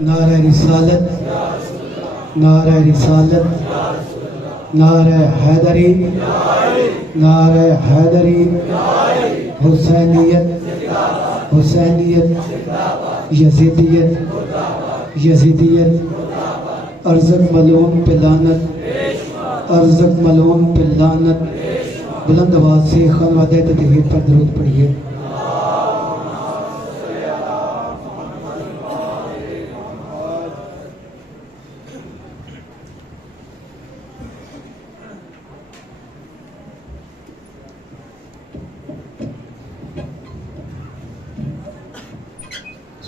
نعرہ رسالت، نعرہ رسالت، نعرہ حیدری، نعرہ حیدری، حسینیت، حسینیت، یزیدیت، یزیدیت، ارزق ملعون پہ لعنت، ارزق ملعون پہ لعنت۔ بلند آواز سے خانوادہ تطہیر پر درود پڑھیے۔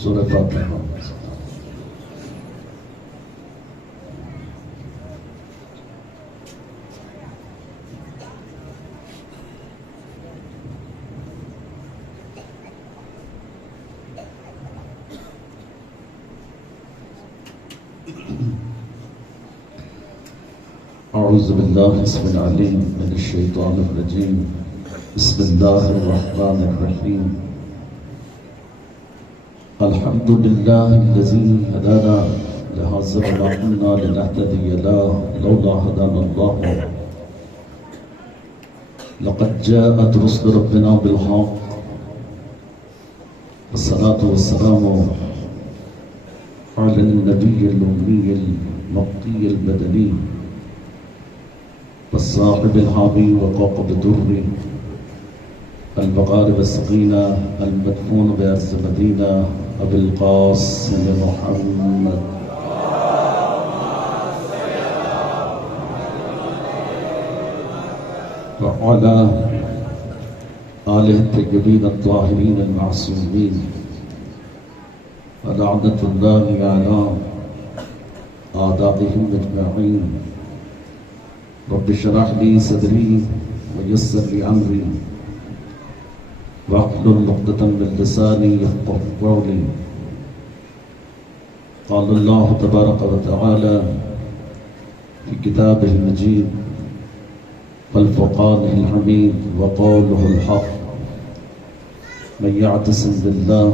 سورہ فاتحہ۔ اعوذ باللہ السمیع العلیم من الشیطان الرجیم، بسم اللہ الرحمن الرحیم۔ الحمد للہ الذی ہدانا لہذا وما كنا لنهتدی لولا هدانا اللہ، لقد جاءت رسل ربنا بالحق، والصلاة والسلام على النبی الأمی المقی البدنی، والصاحب الحامی وقاقب الدر، المغارب السقینہ المدفون بأرض مدینہ، ابو القاسم محمد۔ وعلى آلہ الطیبین الطاہرین المعصومین، ولعنۃ اللہ علی اعدائهم اجمعین۔ رب اشرح لي صدری ویسر لي امری واحلل عقدۃ من لسانی یفقهوا قولی۔ قال اللہ تبارک وتعالی فی کتابہ المجید والفرقانہ الحمید وقولہ الحق، من یعتصم باللہ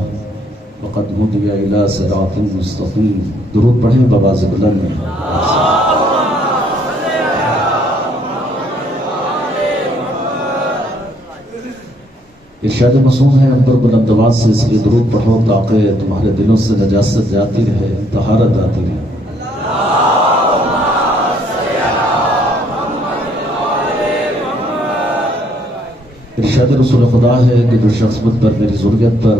فقد ہدی الی صراط مستقیم۔ درود پڑھیں بآواز بلند میں۔ ارشاد معصوم ہے ہم پر بلند آواز سے اس لیے درود پڑھو تاکہ تمہارے دلوں سے نجاست جاتی رہے، طہارت آتی رہے۔ ارشاد رسول خدا ہے کہ جو شخص مجھ پر میری ضروریت پر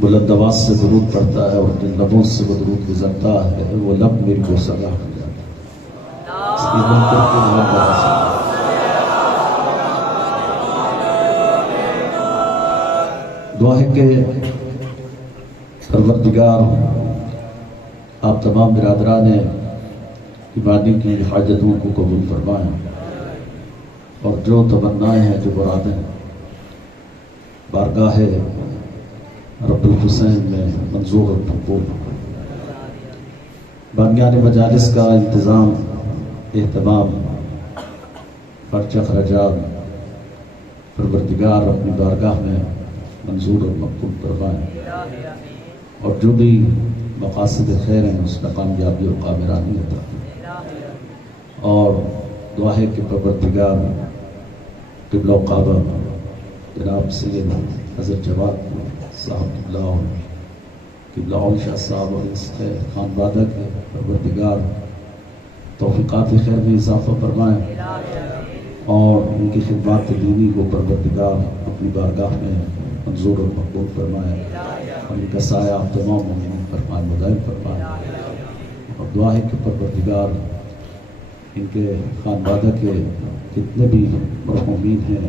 بلند آواز سے درود پڑھتا ہے اور اپنے لبوں سے وہ درود گزرتا ہے، وہ لب میری کو صلاح ہو جاتا ہے۔ اس لیے مل کر کے بلند آواز سے دعا ہے کہ پروردگار آپ تمام برادران ایمانی کی حاجتوں کو قبول فرمائیں، اور جو تمنائیں ہیں، جو مرادیں بارگاہ رب الحسین میں منظور اور مقبول۔ بانیان مجالس کا انتظام، اہتمام، خرچ اخراجات پروردگار اپنی بارگاہ میں منظور اور مقبول فرمائیں، اور جو بھی مقاصد خیر ہیں اس میں کامیابی اور کامرانی عطا فرمائیں۔ اور دعا ہے کہ پروردگار قبلہ و کعبہ جناب سید حضرت جواد صاحب قبلہ اور قبلہ اول شاہ صاحب اور اس خان بادہ کے پروردگار توفیقات خیر میں اضافہ فرمائیں، اور ان کی خدمات دینی کو پروردگار اپنی بارگاہ میں منظور اور مقبول فرمائیں، اور ان کا سایہ آپ تمام مومنین پر دائم فرمائیں۔ اور دعا ہے کہ پروردگار ان کے خانوادہ کے جتنے بھی مرحومین ہیں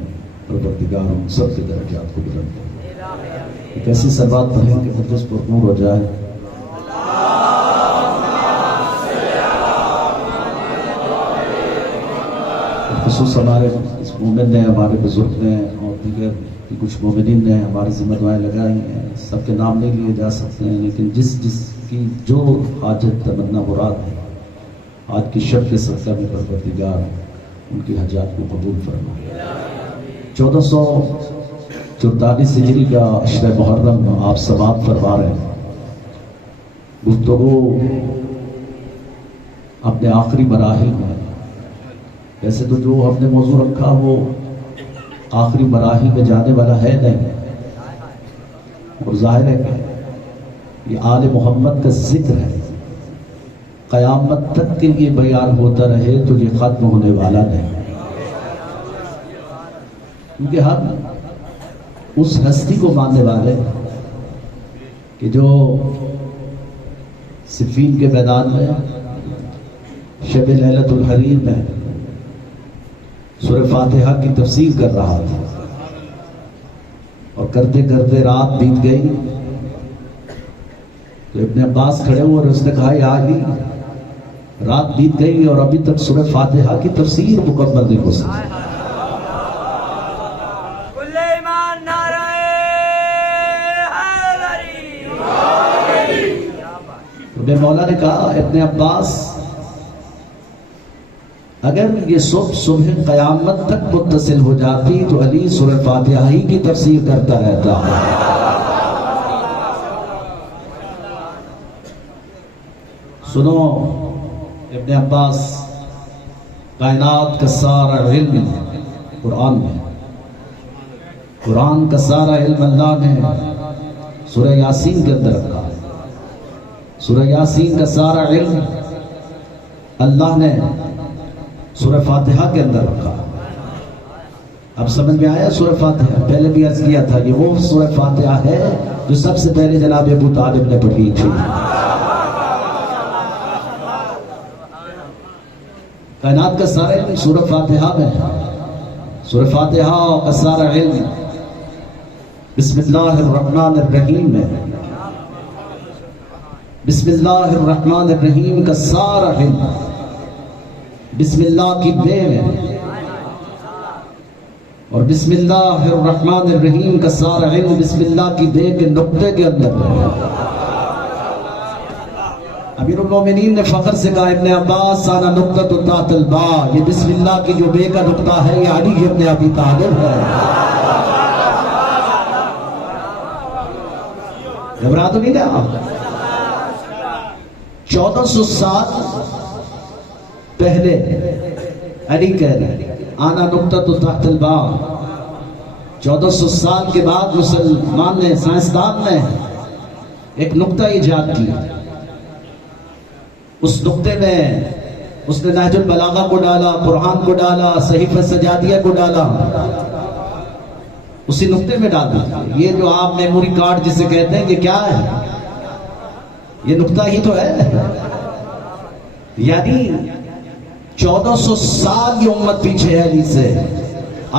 پروردگار ان سب کے درجات کو بلند کریں۔ ایک ایسی سلوات پڑھیں کہ مجلس پر نور ہو جائے۔ خصوص ہمارے اس مومن نے، ہمارے بزرگ نے اور دیگر کچھ مومنین نے ہماری ذمہ دعائیں لگائی ہیں، سب کے نام نہیں لیے جا سکتے ہیں، لیکن جس کی جو حاجت تمنا مراد ہے آج کی شب کے صدقہ میں پروردگار ان کی حاجات کو قبول فرمائے۔ 1444 ہجری کا عشرہ محرم آپ سماعت فرما رہے ہیں، گفتگو اپنے آخری مراحل میں، ویسے تو جو ہم نے موضوع رکھا وہ آخری مراحل میں جانے والا ہے نہیں، اور ظاہر ہے کہ یہ آل محمد کا ذکر ہے، قیامت تک کے لیے بیان ہوتا رہے تو یہ ختم ہونے والا نہیں، کیونکہ ہم اس ہستی کو ماننے والے کہ جو صفین کے میدان میں شب لیلۃ الحریر میں سورہ فاتحہ کی تفسیر کر رہا تھا، اور کرتے کرتے رات بیت گئی تو ابن عباس کھڑے ہوئے اور اس نے کہا یا علی، رات بیت گئی اور ابھی تک سورہ فاتحہ کی تفسیر مکمل نہیں ہو سکی۔ مولا نے کہا ابن عباس، اگر یہ صبح قیامت تک متصل ہو جاتی تو علی سورہ فاتحہ ہی کی تفسیر کرتا رہتا۔ سنو، ابن عباس، کائنات کا سارا علم قرآن میں، قرآن کا سارا علم اللہ نے سورہ یاسین کے اندر رکھا، سورہ یاسین کا سارا علم اللہ نے سورہ فاتحہ کے اندر رکھا۔ اب سمجھ میں آیا سورہ فاتحہ؟ پہلے بھی عرض کیا تھا یہ وہ سورہ فاتحہ ہے جو سب سے پہلے جناب ابو طالب نے پڑھی تھی۔ کائنات کا سارا علم سورہ فاتحہ میں ہے، سورہ فاتحہ کا سارا علم بسم اللہ الرحمن الرحیم میں، بسم اللہ الرحمن الرحیم کا سارا علم بسم اللہ کی بے میں، اور بسم اللہ الرحمن الرحیم کا سارا علم بسم اللہ کی بے کے نقطے کے اندر ہے۔ امیر المومنین نے فخر سے کہا ابن عباس انا نقطۃ تحت الباء، یہ بسم اللہ کی جو بے کا نقطہ ہے یہ علی ابن ابی طالب ہے۔ گھبرا تو نہیں گیا؟ 1400 سال پہلے علی کہہ رہے آنا نقطۃ تحت الباء، 1400 سال کے بعد مسلمان نے، سائنسدان نے ایک نقطہ ایجاد کیا، اس نقطے میں اس نے نہج البلاغہ کو ڈالا، قرآن کو ڈالا، صحیفہ سجادیہ کو ڈالا، اسی نقطے میں ڈال دیا۔ یہ جو آپ میموری کارڈ جسے کہتے ہیں یہ کیا ہے؟ یہ نقطہ ہی تو ہے، یعنی 1400 سال کی امت پیچھے ہے علی سے۔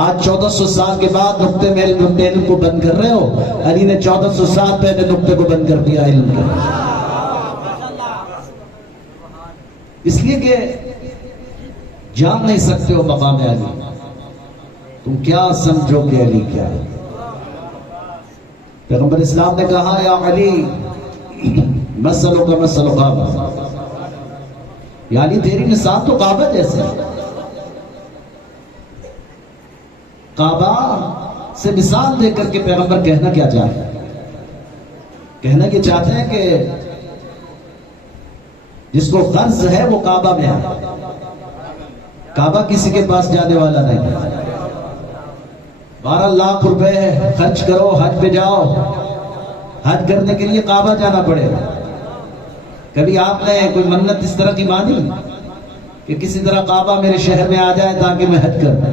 آج 1400 سال کے بعد نقطے میں علم کو بند کر رہے ہو، علی نے 1400 سال پہلے نقطے کو بند کر دیا علم کا، اس لیے کہ جان نہیں سکتے ہو مقام علی، تم کیا سمجھو کہ علی کیا ہے۔ پیغمبر اسلام نے کہا یا علی مسلو کا مسلو کعبہ، یعنی تیری مثال تو کعبہ جیسے ہے۔ کعبہ سے مثال دے کر کے پیغمبر کہنا کیا چاہتے ہیں؟ کہنا یہ چاہتے ہیں کہ جس کو غرض ہے وہ کعبہ میں ہے، کعبہ کسی کے پاس جانے والا نہیں۔ 12 لاکھ روپے خرچ کرو، حج پہ جاؤ، حج کرنے کے لیے کعبہ جانا پڑے گا۔ کبھی آپ نے کوئی منت اس طرح کی مانی کہ کسی طرح کعبہ میرے شہر میں آ جائے تاکہ میں حج کروں؟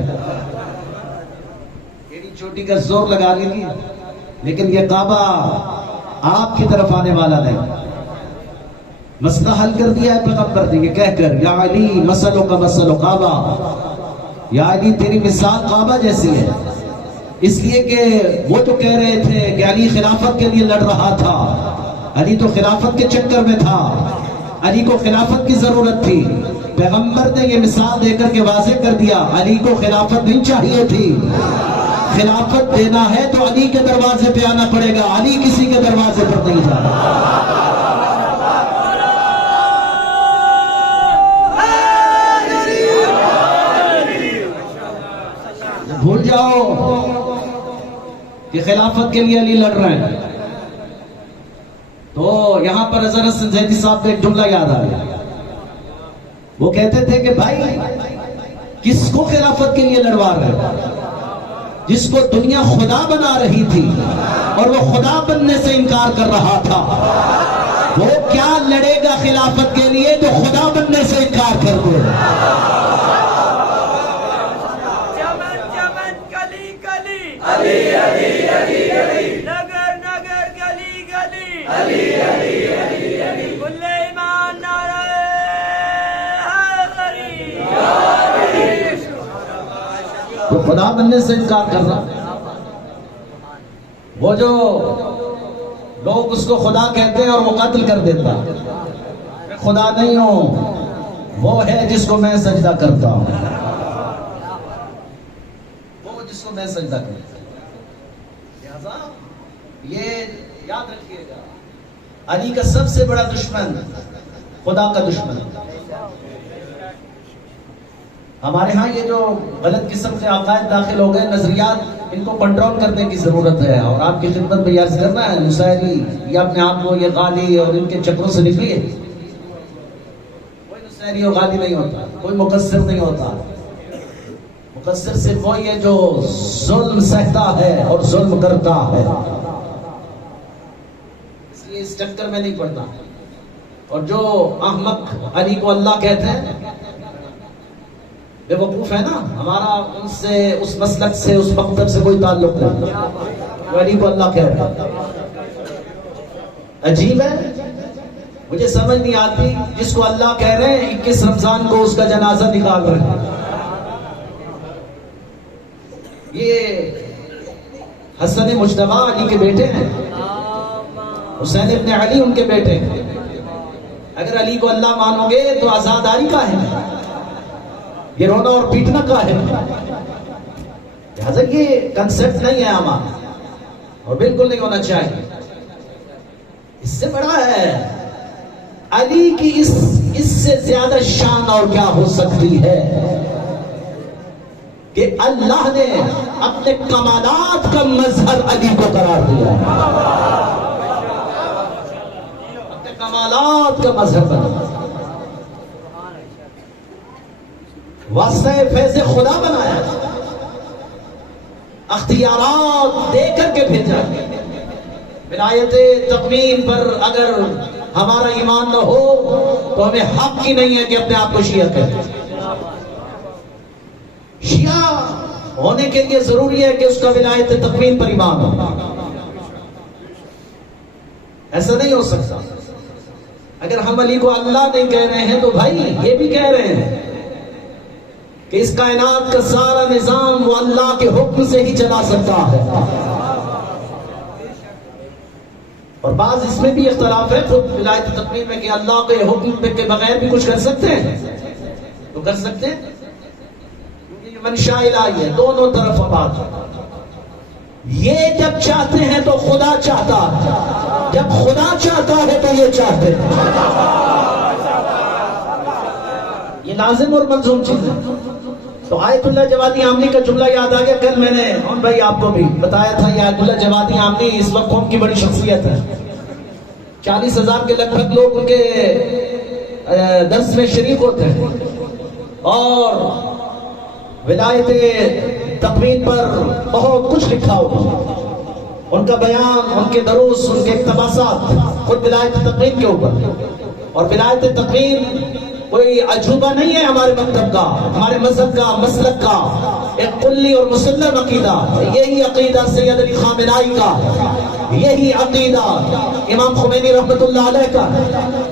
ایڑی چوٹی کا زور لگا لیجیے، لیکن یہ کعبہ آپ کی طرف آنے والا نہیں۔ مسئلہ حل کر دیا ہے پیغمبر نے یہ کہہ کر یا علی مسلو کا مسلو کعبہ، یا علی تیری مثال کعبہ جیسی ہے، اس لیے کہ وہ جو کہہ رہے تھے کہ علی خلافت کے لیے لڑ رہا تھا، علی تو خلافت کے چکر میں تھا، علی کو خلافت کی ضرورت تھی، پیغمبر نے یہ مثال دے کر کے واضح کر دیا علی کو خلافت نہیں چاہیے تھی، خلافت دینا ہے تو علی کے دروازے پہ آنا پڑے گا، علی کسی کے دروازے پر نہیں جانا۔ بھول جاؤ کہ خلافت کے لیے علی لڑ رہے ہیں تو یہاں پر اظہر حسن زیدی صاحب کا ایک جملہ یاد آ گیا. وہ کہتے تھے کہ بھائی کس کو خلافت کے لیے لڑوا رہے؟ جس کو دنیا خدا بنا رہی تھی اور وہ خدا بننے سے انکار کر رہا تھا، وہ کیا لڑے گا خلافت کے لیے جو خدا بننے سے انکار کر دے؟ چمن چمن کلی کلی علی علی علی علی، نگر نگر گلی گلی علی علی علی علی، کل ایمان نعرہ حیدری. تو خدا بننے سے انکار کر رہا. وہ جو لوگ اس کو خدا کہتے ہیں اور وہ قتل کر دیتا، میں خدا نہیں ہوں، وہ ہے جس کو میں سجدہ کرتا ہوں، وہ جس کو میں سجدہ کرتا ہوں. لہذا یہ یاد رکھیے گا، علی کا سب سے بڑا دشمن خدا کا دشمن. ہمارے ہاں یہ جو غلط قسم کے عقائد داخل ہو گئے، نظریات، ان کو کنٹرول کرنے کی ضرورت ہے. اور آپ کی خدمت میں عرض کرنا ہے، نصیری یہ اپنے آپ کو یہ غالی اور ان کے چکروں سے نکلیے. کوئی نصیری اور غالی نہیں ہوتا، کوئی مقصر نہیں ہوتا. مقصر صرف وہی ہے جو ظلم سہتا ہے اور ظلم کرتا ہے. اس لیے اس چکر میں نہیں پڑتا. اور جو احمق علی کو اللہ کہتے ہیں، بے وقوف ہے نا، ہمارا ان سے، اس مسلک سے، اس مکتب سے کوئی تعلق نہیں. علی کو اللہ کہہ رہا ہے. عجیب ہے، مجھے سمجھ نہیں آتی، جس کو اللہ کہہ رہے ہیں 21 رمضان کو اس کا جنازہ نکال رہے ہیں. یہ حسن مجتبی علی کے بیٹے ہیں، حسین ابن علی ان کے بیٹے ہیں. اگر علی کو اللہ مانو گے تو آزاداری کا ہے، یہ رونا اور پیٹنا کا ہے. لہذا یہ کنسپٹ نہیں ہے ہمارا، اور بالکل نہیں ہونا چاہیے. اس سے بڑا ہے علی کی اس سے زیادہ شان اور کیا ہو سکتی ہے کہ اللہ نے اپنے کمالات کا مظہر علی کو قرار دیا، اپنے کمالات کا مظہر بنا، واسطہ فیض خدا بنایا، اختیارات دے کر کے بھیجا. ولایت تقویم پر اگر ہمارا ایمان نہ ہو تو ہمیں حق ہی نہیں ہے کہ اپنے آپ کو شیعہ کہتے. شیعہ ہونے کے لیے ضروری ہے کہ اس کا ولایت تقویم پر ایمان ہو. ایسا نہیں ہو سکتا. اگر ہم علی کو اللہ نہیں کہہ رہے ہیں تو بھائی یہ بھی کہہ رہے ہیں کہ اس کائنات کا سارا نظام وہ اللہ کے حکم سے ہی چلا سکتا ہے. اور بعض اس میں بھی اختلاف ہے خود ولایت تقویم میں کہ اللہ کے حکم کے بغیر بھی کچھ کر سکتے ہیں تو کر سکتے ہیں، کیونکہ یہ منشاء الہی ہے. دونوں طرف بات ہے. یہ جب چاہتے ہیں تو خدا چاہتا ہے، جب خدا چاہتا ہے تو یہ چاہتے ہیں. یہ لازم اور ملزوم چیز ہے. تو آیت اللہ جوادی عاملی کا جملہ یاد آ گیا. کل میں نے ہم بھائی آپ کو بھی بتایا تھا، یہ آیت اللہ جوادی عاملی اس وقت قوم کی بڑی شخصیت ہے. 40,000 کے لگ بھگ لوگ ان کے درس میں شریک ہوتے ہیں، اور ولایت تقویم پر بہت کچھ لکھا ہوتا. ان کا بیان، ان کے دروس، ان کے اقتباسات خود ولایت تقویم کے اوپر. اور ولایت تقویم کوئی عجوبہ نہیں ہے ہمارے مکتب کا، ہمارے مذہب کا، مسلک کا ایک کلی اور مسلم عقیدہ. یہی عقیدہ سید علی خامنائی کا، یہی عقیدہ امام خمینی رحمت اللہ علیہ کا،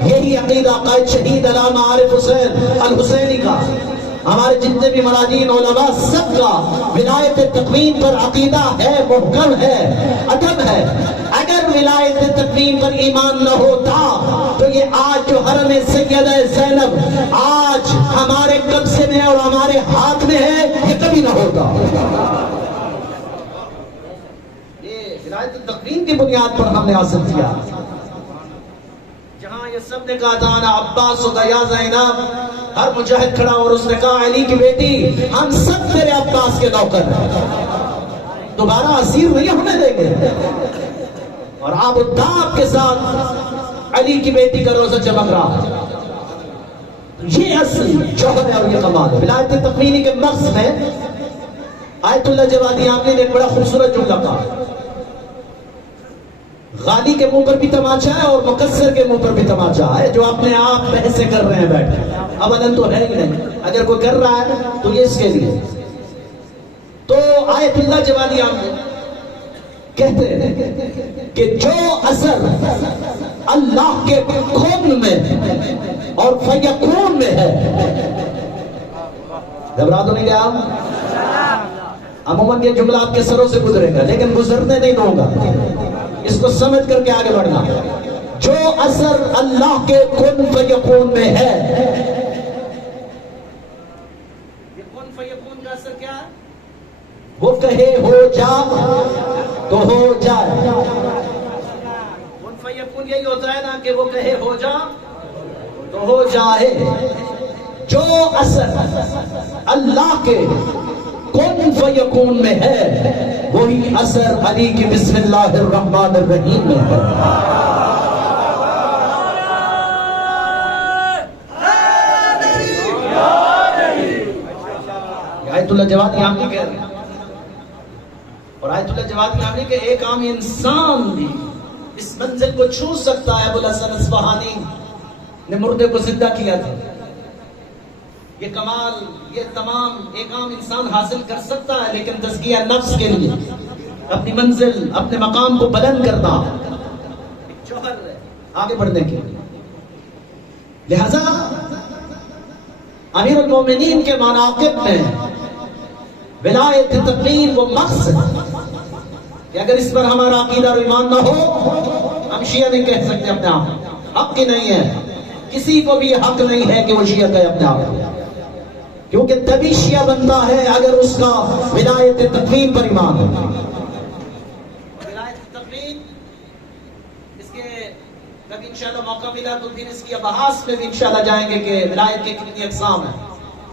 یہی عقیدہ قائد شہید علامہ عارف حسین الحسینی کا، ہمارے جتنے بھی مراجعین علماء سب کا ولایت تقویم پر عقیدہ ہے، محکم ہے، عدم ہے. اگر ولایت تقویم پر ایمان نہ ہوتا تو یہ آج جو حرم سیدہ زینب آج ہمارے قبضے میں اور ہمارے ہاتھ میں ہے، یہ کبھی نہ ہوتا. یہ ولایت تقویم کی بنیاد پر ہم نے حاصل کیا. جہاں یہ سب نے کہا تھا انا عباس و یا زینب، ہر مجاہد کھڑا اور اس نے کہا علی کی بیٹی ہم سب تیرے عباس کے نوکر ہیں، دوبارہ اسیر نہیں ہونے دیں گے. اور آپ الداب کے ساتھ علی کی بیٹی کا روزہ چمک رہا ہے. یہ اصل جوہر ہے اور یہ کمال ہے. ولایت تقوینی کے مغز میں آیت اللہ جوادی عاملی نے ایک بڑا خوبصورت جملہ کہا. غالی کے منہ پر بھی تماچا ہے اور مقصر کے منہ پر بھی تماچا ہے جو اپنے آپ بحثیں کر رہے ہیں بیٹھ کے. ابداً تو ہے ہی نہیں. اگر کوئی کر رہا ہے تو یہ اس کے لیے. تو آیت اللہ جوادی عاملی کہتے ہیں کہ جو اثر اللہ کے کون میں اور فیکون میں ہے. گھبرا تو نہیں گیا آپ؟ عموماً یہ جملہ آپ کے سروں سے گزرے گا لیکن گزرنے نہیں دوں گا. اس کو سمجھ کر کے آگے بڑھنا. جو اثر اللہ کے کن فیکون میں ہے. یہ کن فیکون کا اثر کیا ہے؟ وہ کہے ہو جا تو ہو جائے. کن فیکون یہی ہوتا ہے نا کہ وہ کہے ہو جا تو ہو جائے. جو اثر اللہ کے کن فیکون میں ہے وہی اثر علی کی بسم اللہ الرحمن الرحیم میں ہے. آیت اللہ جوادی عاملی کہہ رہے ہیں. اور آیت اللہ جوادی عاملی کہ ایک عام انسان بھی اس منزل کو چھو سکتا ہے. ابو الحسن اصفہانی نے مردے کو زندہ کیا تھا. یہ کمال یہ تمام ایک عام انسان حاصل کر سکتا ہے لیکن تزکیہ نفس کے لیے اپنی منزل اپنے مقام کو بلند کرنا ایک جوہر ہے آگے بڑھنے کے لیے. لہذا امیر المومنین کے مناقب میں ولایت تقویم وہ مقصد کہ اگر اس پر ہمارا عقیدہ اور ایمان نہ ہو ہم شیعہ نہیں کہہ سکتے اپنے آپ. حق ہی نہیں ہے. کسی کو بھی حق نہیں ہے کہ وہ شیعہ کہے اپنے آپ. کیونکہ تبھی شیعہ بنتا ہے اگر اس کا ولایت تقویم پر ایمان ہو. ولایت تقویم اس کے کبھی انشاءاللہ موقع ملا تو پھر اس کی بحث میں بھی انشاءاللہ جائیں گے کہ ولایت کی کتنی اقسام ہیں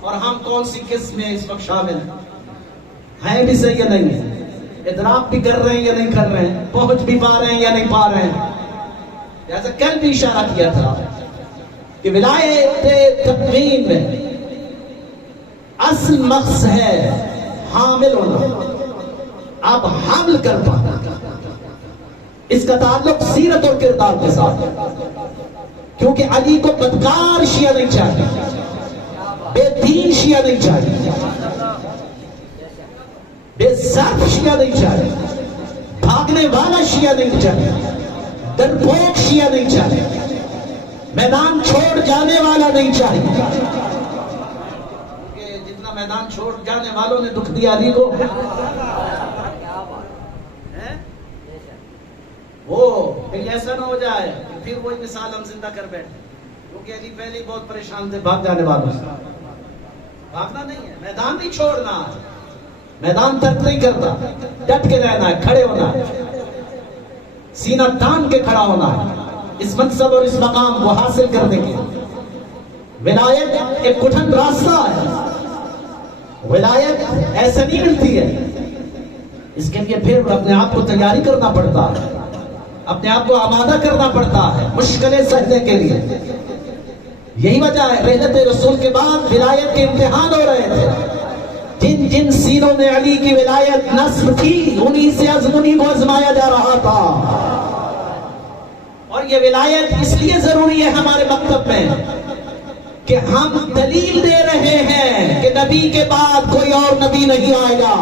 اور ہم کون سی قسم میں اس وقت شامل ہیں بھی صحیح یا نہیں ہے. ادراک بھی کر رہے ہیں یا نہیں کر رہے ہیں. پہنچ بھی پا رہے ہیں یا نہیں پا رہے ہیں. جیسا کل بھی اشارہ کیا تھا کہ ولایت تقویم میں اصل مقصد ہے حامل ہونا. آپ حمل کر پانا. اس کا تعلق سیرت اور کردار کے ساتھ ہے. کیونکہ علی کو بدکار شیعہ نہیں چاہیے, بے دین شیعہ نہیں چاہیے, بے ضرب شیعہ نہیں چاہیے, بھاگنے والا شیعہ نہیں چاہیے, ڈرپوک شیعہ نہیں چاہیے, میدان چھوڑ جانے والا نہیں چاہیے. جتنا میدان چھوڑ جانے والوں نے دکھ دیا علی کو, وہ کہیں ایسا نہ ہو جائے پھر وہی مثال ہم زندہ کر بیٹھے. کیونکہ علی پہلے بہت پریشان تھے بھاگ جانے والوں سے. بھاگنا نہیں ہے, میدان نہیں چھوڑنا, میدان ترک نہیں کرتا, ڈٹ کے رہنا ہے, کھڑے ہونا ہے, سینہ تان کے کھڑا ہونا ہے اس منصب اور اس مقام کو حاصل کرنے کے. ولایت ایک کٹھن راستہ ہے, ولایت ایسے نہیں ملتی ہے. اس کے لیے پھر اپنے آپ کو تیاری کرنا پڑتا ہے, اپنے آپ کو آمادہ کرنا پڑتا ہے مشکلیں سہنے کے لیے. یہی وجہ ہے رحلت رسول کے بعد ولایت کے امتحان ہو رہے تھے. جن جن سینوں میں علی کی ولایت نصب تھی انہی سے انہی کو آزمایا جا رہا تھا. اور یہ ولایت اس لیے ضروری ہے ہمارے مکتب میں کہ ہم دلیل دے رہے ہیں کہ نبی کے بعد کوئی اور نبی نہیں آئے گا.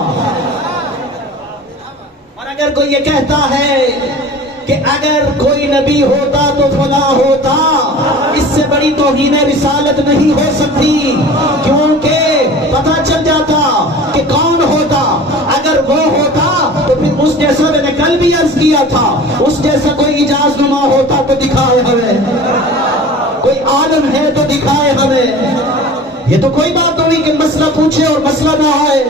اور اگر کوئی یہ کہتا ہے کہ اگر کوئی نبی ہوتا تو فلاں ہوتا, اس سے بڑی توہین رسالت نہیں ہو سکتی. کیونکہ پتہ چل جاتا کہ کون ہوتا. اگر وہ ہوتا تو پھر اس جیسا میں نے کل بھی عرض کیا تھا, اس جیسا کوئی اجاز نما ہوتا تو دکھائے ہمیں, کوئی عالم ہے تو دکھائے ہمیں. یہ تو کوئی بات ہوئی کہ مسئلہ پوچھے اور مسئلہ نہ آئے.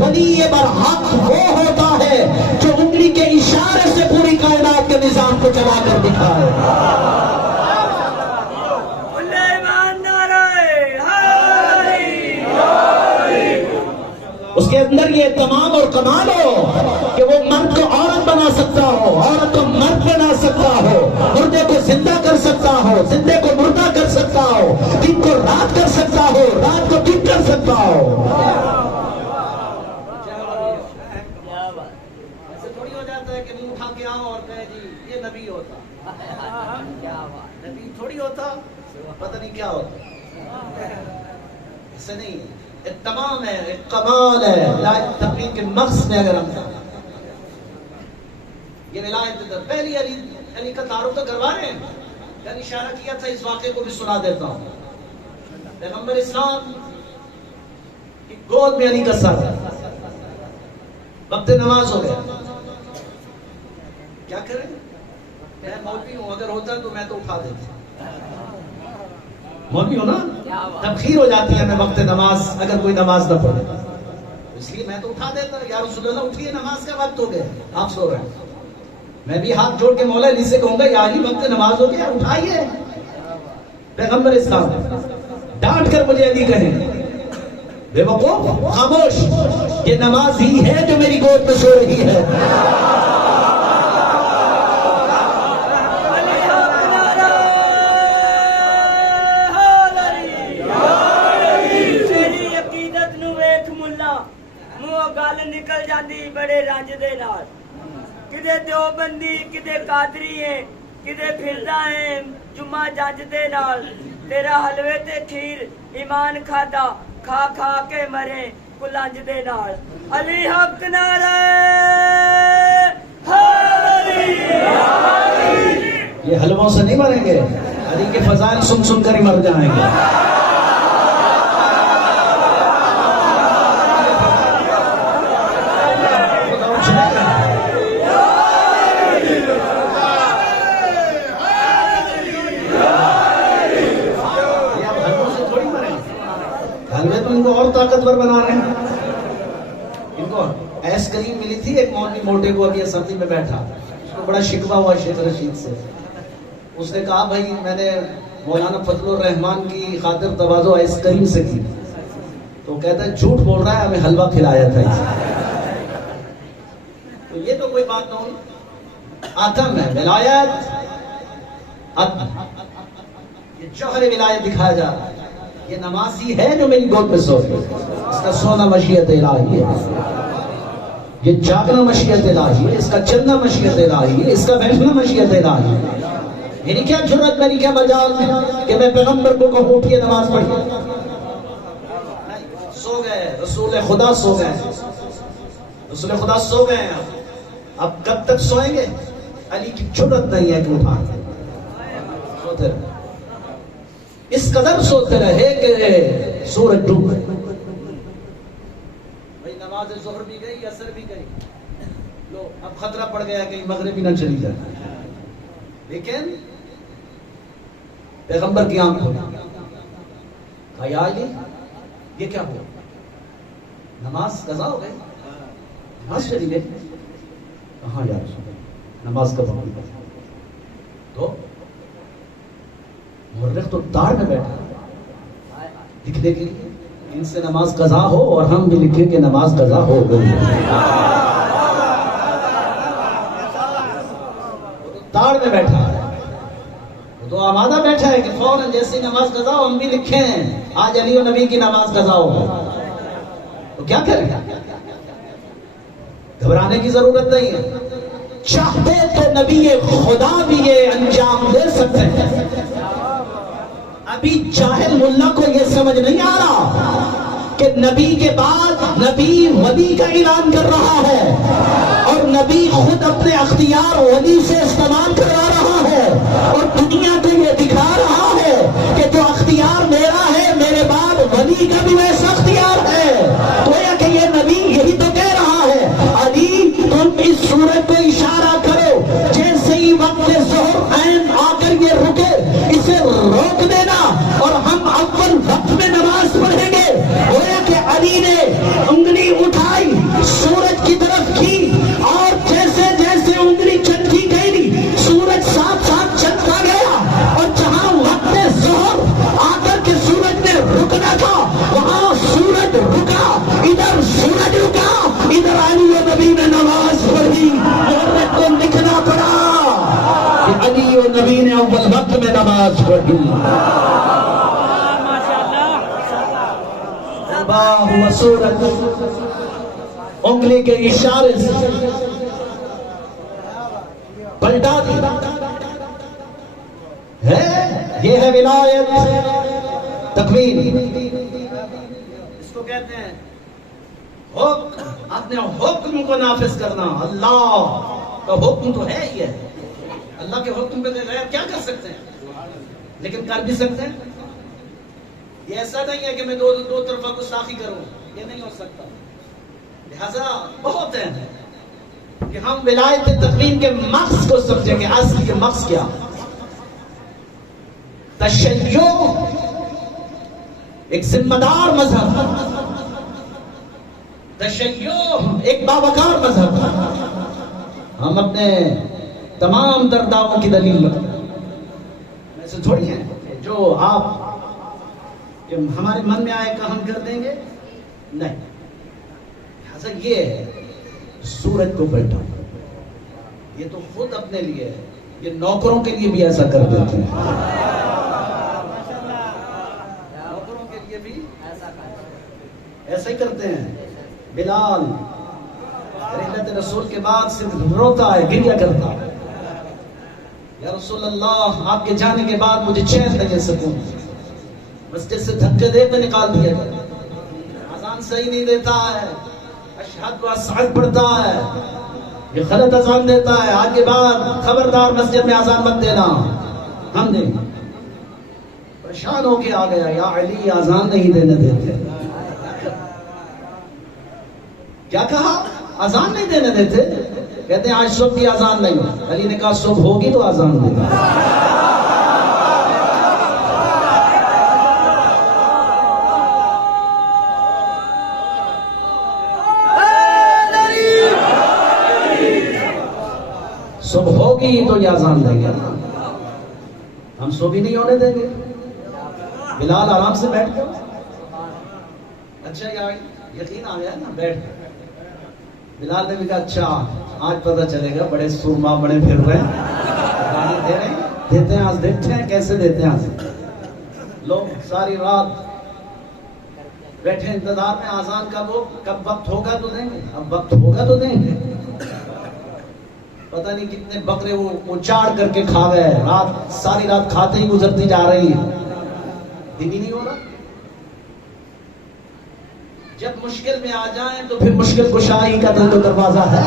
ولی برحق وہ ہوتا ہے جو انگلی کے اشارے سے پوری کائنات کے نظام کو چلا کر دکھائے. اس کے اندر یہ تمام اور کمال ہو کہ وہ مرد کو عورت بنا سکتا ہو, عورت کو مرد بنا سکتا ہو, مردے کو زندہ کر سکتا پاؤ. ایسے تھوڑی ہو جاتا ہے کہ منہ اٹھا کے آؤ اور کہے جی یہ نبی ہوتا. نبی تھوڑی ہوتا, پتہ نہیں کیا ہوتا. ایسے نہیں, ایک تمام ہے, ایک کمال ہے ولایت تقریر کے مغز میں. اگر ہم یہ ولایت پہلی علی کا تعارف تو کروا رہے ہیں, یعنی اشارہ کیا تھا, اس واقعے کو بھی سنا دیتا ہوں. پیغمبر اسلام کی گود میں علی کا سر, وقت نماز ہو گیا. کیا کریں, میں مولوی ہوں, اگر ہوتا تو میں تو اٹھا دیتا. مولوی ہوں نا, تبخیر ہو جاتی ہے میں وقت نماز اگر کوئی نماز نہ پڑھے, اس لیے میں تو اٹھا دیتا. یا رسول اللہ اٹھیے, نماز کا وقت ہو گیا, آپ سو رہے ہیں. میں بھی ہاتھ جوڑ کے مولا علی سے کہوں گا یا علی وقت نماز ہو گیا, اٹھائیے. پیغمبر اسلام ڈانٹ کر مجھے علی کہیں, بے وقوف, خاموش, یہ نماز ہی ہے جو میری گود میں سو رہی ہے. میری عقیدت نو ویکھ ملا, منہ گل نکل جاندی بڑے رنج دے نال. کدے دیوبندی, کدے قادری ہیں, کدے پھردا ہیں جمعہ جنج دے نال. تیرا حلوے تے کھیر ایمان کھادا, کھا کھا کے مرے کلنج دے نال. علی حق نعرہ حیدری. یہ حلووں سے نہیں مریں گے, علی کے فضائل سن سن کر ہی مر جائیں گے. حلوے تو ان کو اور طاقتور بنا رہے ہیں. ان کو ایس کریم ملی تھی ایک مولوی موٹے کو, ابھی اسمبلی میں بیٹھا, اس کو بڑا شکوہ ہوا شیخ رشید سے. اس نے کہا بھائی میں نے مولانا فضل الرحمان کی خاطر تواضع ایس کریم سے کی. تو کہتا ہے جھوٹ بول رہا ہے, ہمیں حلوہ کھلایا تھا. تو یہ تو کوئی بات نہ ہوئی. آدم ہے ولایت, یہ جوہر ولایت دکھایا جا رہا ہے. یہ نماز ہی ہے جو میری گود میں سو رہی ہے. اس کا سونا مشیت الہی ہے, یہ جاگنا مشیت الہی ہے, اس کا چلنا مشیت الہی ہے, اس کا بیٹھنا مشیت الہی ہے. میری کیا جرات, میری کیا مجال کہ میں پیغمبر کو کہوں اٹھیے نماز پڑھیے. سو گئے رسول خدا, سو گئے رسول خدا, سو گئے. اب کب تک سوئیں گے؟ علی کی جرات نہیں ہے کہ اٹھائیں. سوتے رہے, اس قدر سوتے رہے کہ سورج ڈوب گئی. بھائی نماز ظہر بھی گئی, عصر بھی گئی, لو اب خطرہ پڑ گیا کہ مغرب بھی نہ چلی جائے. لیکن پیغمبر کی آنکھ کھولی, کہا یا علی یہ کیا ہوا, نماز قضا ہو گئی, نماز چلی گئی. کہاں یا رسول اللہ, نماز کب ہوگی؟ تو مورخ تو دار میں بیٹھا لکھنے کے لیے ان سے نماز قضا ہو, اور ہم بھی لکھیں کہ نماز قضا ہو گئی. وہ تو دار میں بیٹھا ہے, وہ تو آمادہ بیٹھا ہے کہ فوراً جیسے نماز قضا ہو ہم بھی لکھیں آج علی و نبی کی نماز قضا ہو. تو کیا کریں, گھبرانے کی ضرورت نہیں ہے. چاہتے تو نبی خدا بھی یہ انجام دے سکتے ہیں. ابھی جاہل ملا کو یہ سمجھ نہیں آ رہا کہ نبی کے بعد نبی ولی کا اعلان کر رہا ہے, اور نبی خود اپنے اختیار ولی سے استعمال کروا رہا ہے, اور دنیا کو یہ دکھا رہا ہے کہ جو اختیار میرا ہے میرے بعد ولی کا بھی ویسا اختیار ہے. تو کہ یہ نبی یہی تو کہہ رہا ہے, علی تم اس سورت کو اشارہ کرو, جیسے ہی وقت ظہر عین آ کر یہ رکے اسے روک دینا, اور ہم اول وقت میں نماز پڑھیں گے. گویا کہ علی نے انگلی اٹھائی سورج کی طرف کی, اور جیسے جیسے انگلی چلتی گئی سورج ساتھ ساتھ چلتا گیا, اور جہاں وقت ظہر آ کر کے سورج نے رکنا تھا وہاں سورج رکا, ادھر سورج رکا, ادھر علی و نبی نے نماز پڑھی. مورخ کو لکھنا پڑا کہ علی و نبی نے اول وقت میں نماز پڑھی. صباح و صورت انگلی کے اشارے سے پلٹا دی ہے. یہ ہے ولایت تکوین. اس کو کہتے ہیں اپنے حکم کو نافذ کرنا. اللہ کا حکم تو ہے ہی ہے. اللہ کے حکم پہ غیر کیا کر سکتے ہیں, لیکن کر بھی سکتے ہیں. یہ ایسا نہیں ہے کہ میں دو طرفہ گستاخی کروں, یہ نہیں ہو سکتا. لہذا بہت ہے کہ ہم ولایت تکوین کے مقصد کو سمجھیں گے. اصل کے مقصد کیا؟ تشیع ایک ذمہ دار مذہب, تشیع ایک باوقار مذہب. ہم اپنے تمام درداؤں کی دلیل ایسے تھوڑی ہیں جو آپ ہمارے من میں آئے کہ ہم کر دیں گے, نہیں. لہذا یہ ہے سورج کو پلٹا, یہ تو خود اپنے لیے ہے, یہ نوکروں کے لیے بھی ایسا کر دیتے ہیں. نوکروں کے لیے بھی ایسا ہی کرتے ہیں. بلال رحلت رسول کے بعد صرف روتا ہے, گریا کرتا ہے, یا رسول اللہ آپ کے جانے کے بعد مجھے چین نہ لے سکوں, مسجد سے دھکے دے کے نکال دیا گیا, اذان صحیح نہیں دیتا ہے, اشہد و اسعد پڑھتا ہے, یہ غلط اذان دیتا ہے, آج کے بعد خبردار مسجد میں اذان مت دینا. ہم نے پریشان ہو کے آ گیا, یا علی اذان نہیں دینے دیتے. کیا کہا؟ اذان نہیں دینے دیتے. کہتے ہیں آج صبح کی اذان نہیں. علی نے کہا صبح ہوگی تو اذان دے گا. صبح ہوگی تو یہ اذان دیں گے. ہم صبح ہی نہیں ہونے دیں گے. بلال آرام سے بیٹھ کر, اچھا یار یقین آ گیا نا, بیٹھ. بلال نے بھی کہا اچھا آج پتہ چلے گا, بڑے سورما بڑے پھر رہے ہیں, گالی دے رہے ہیں, دیتے ہیں آج, دیکھتے ہیں کیسے دیتے ہیں آج. لوگ ساری رات بیٹھے انتظار میں آزان کا, وہ کب وقت ہوگا تو دیں گے, اب وقت ہوگا تو دیں گے. پتہ نہیں کتنے بکرے وہ اچاڑ کر کے کھا گئے, رات ساری رات کھاتے ہی گزرتی جا رہی ہیں, دن ہی نہیں ہوگا. جب مشکل میں آ جائیں تو پھر مشکل کشائی کا دل و دروازہ ہے.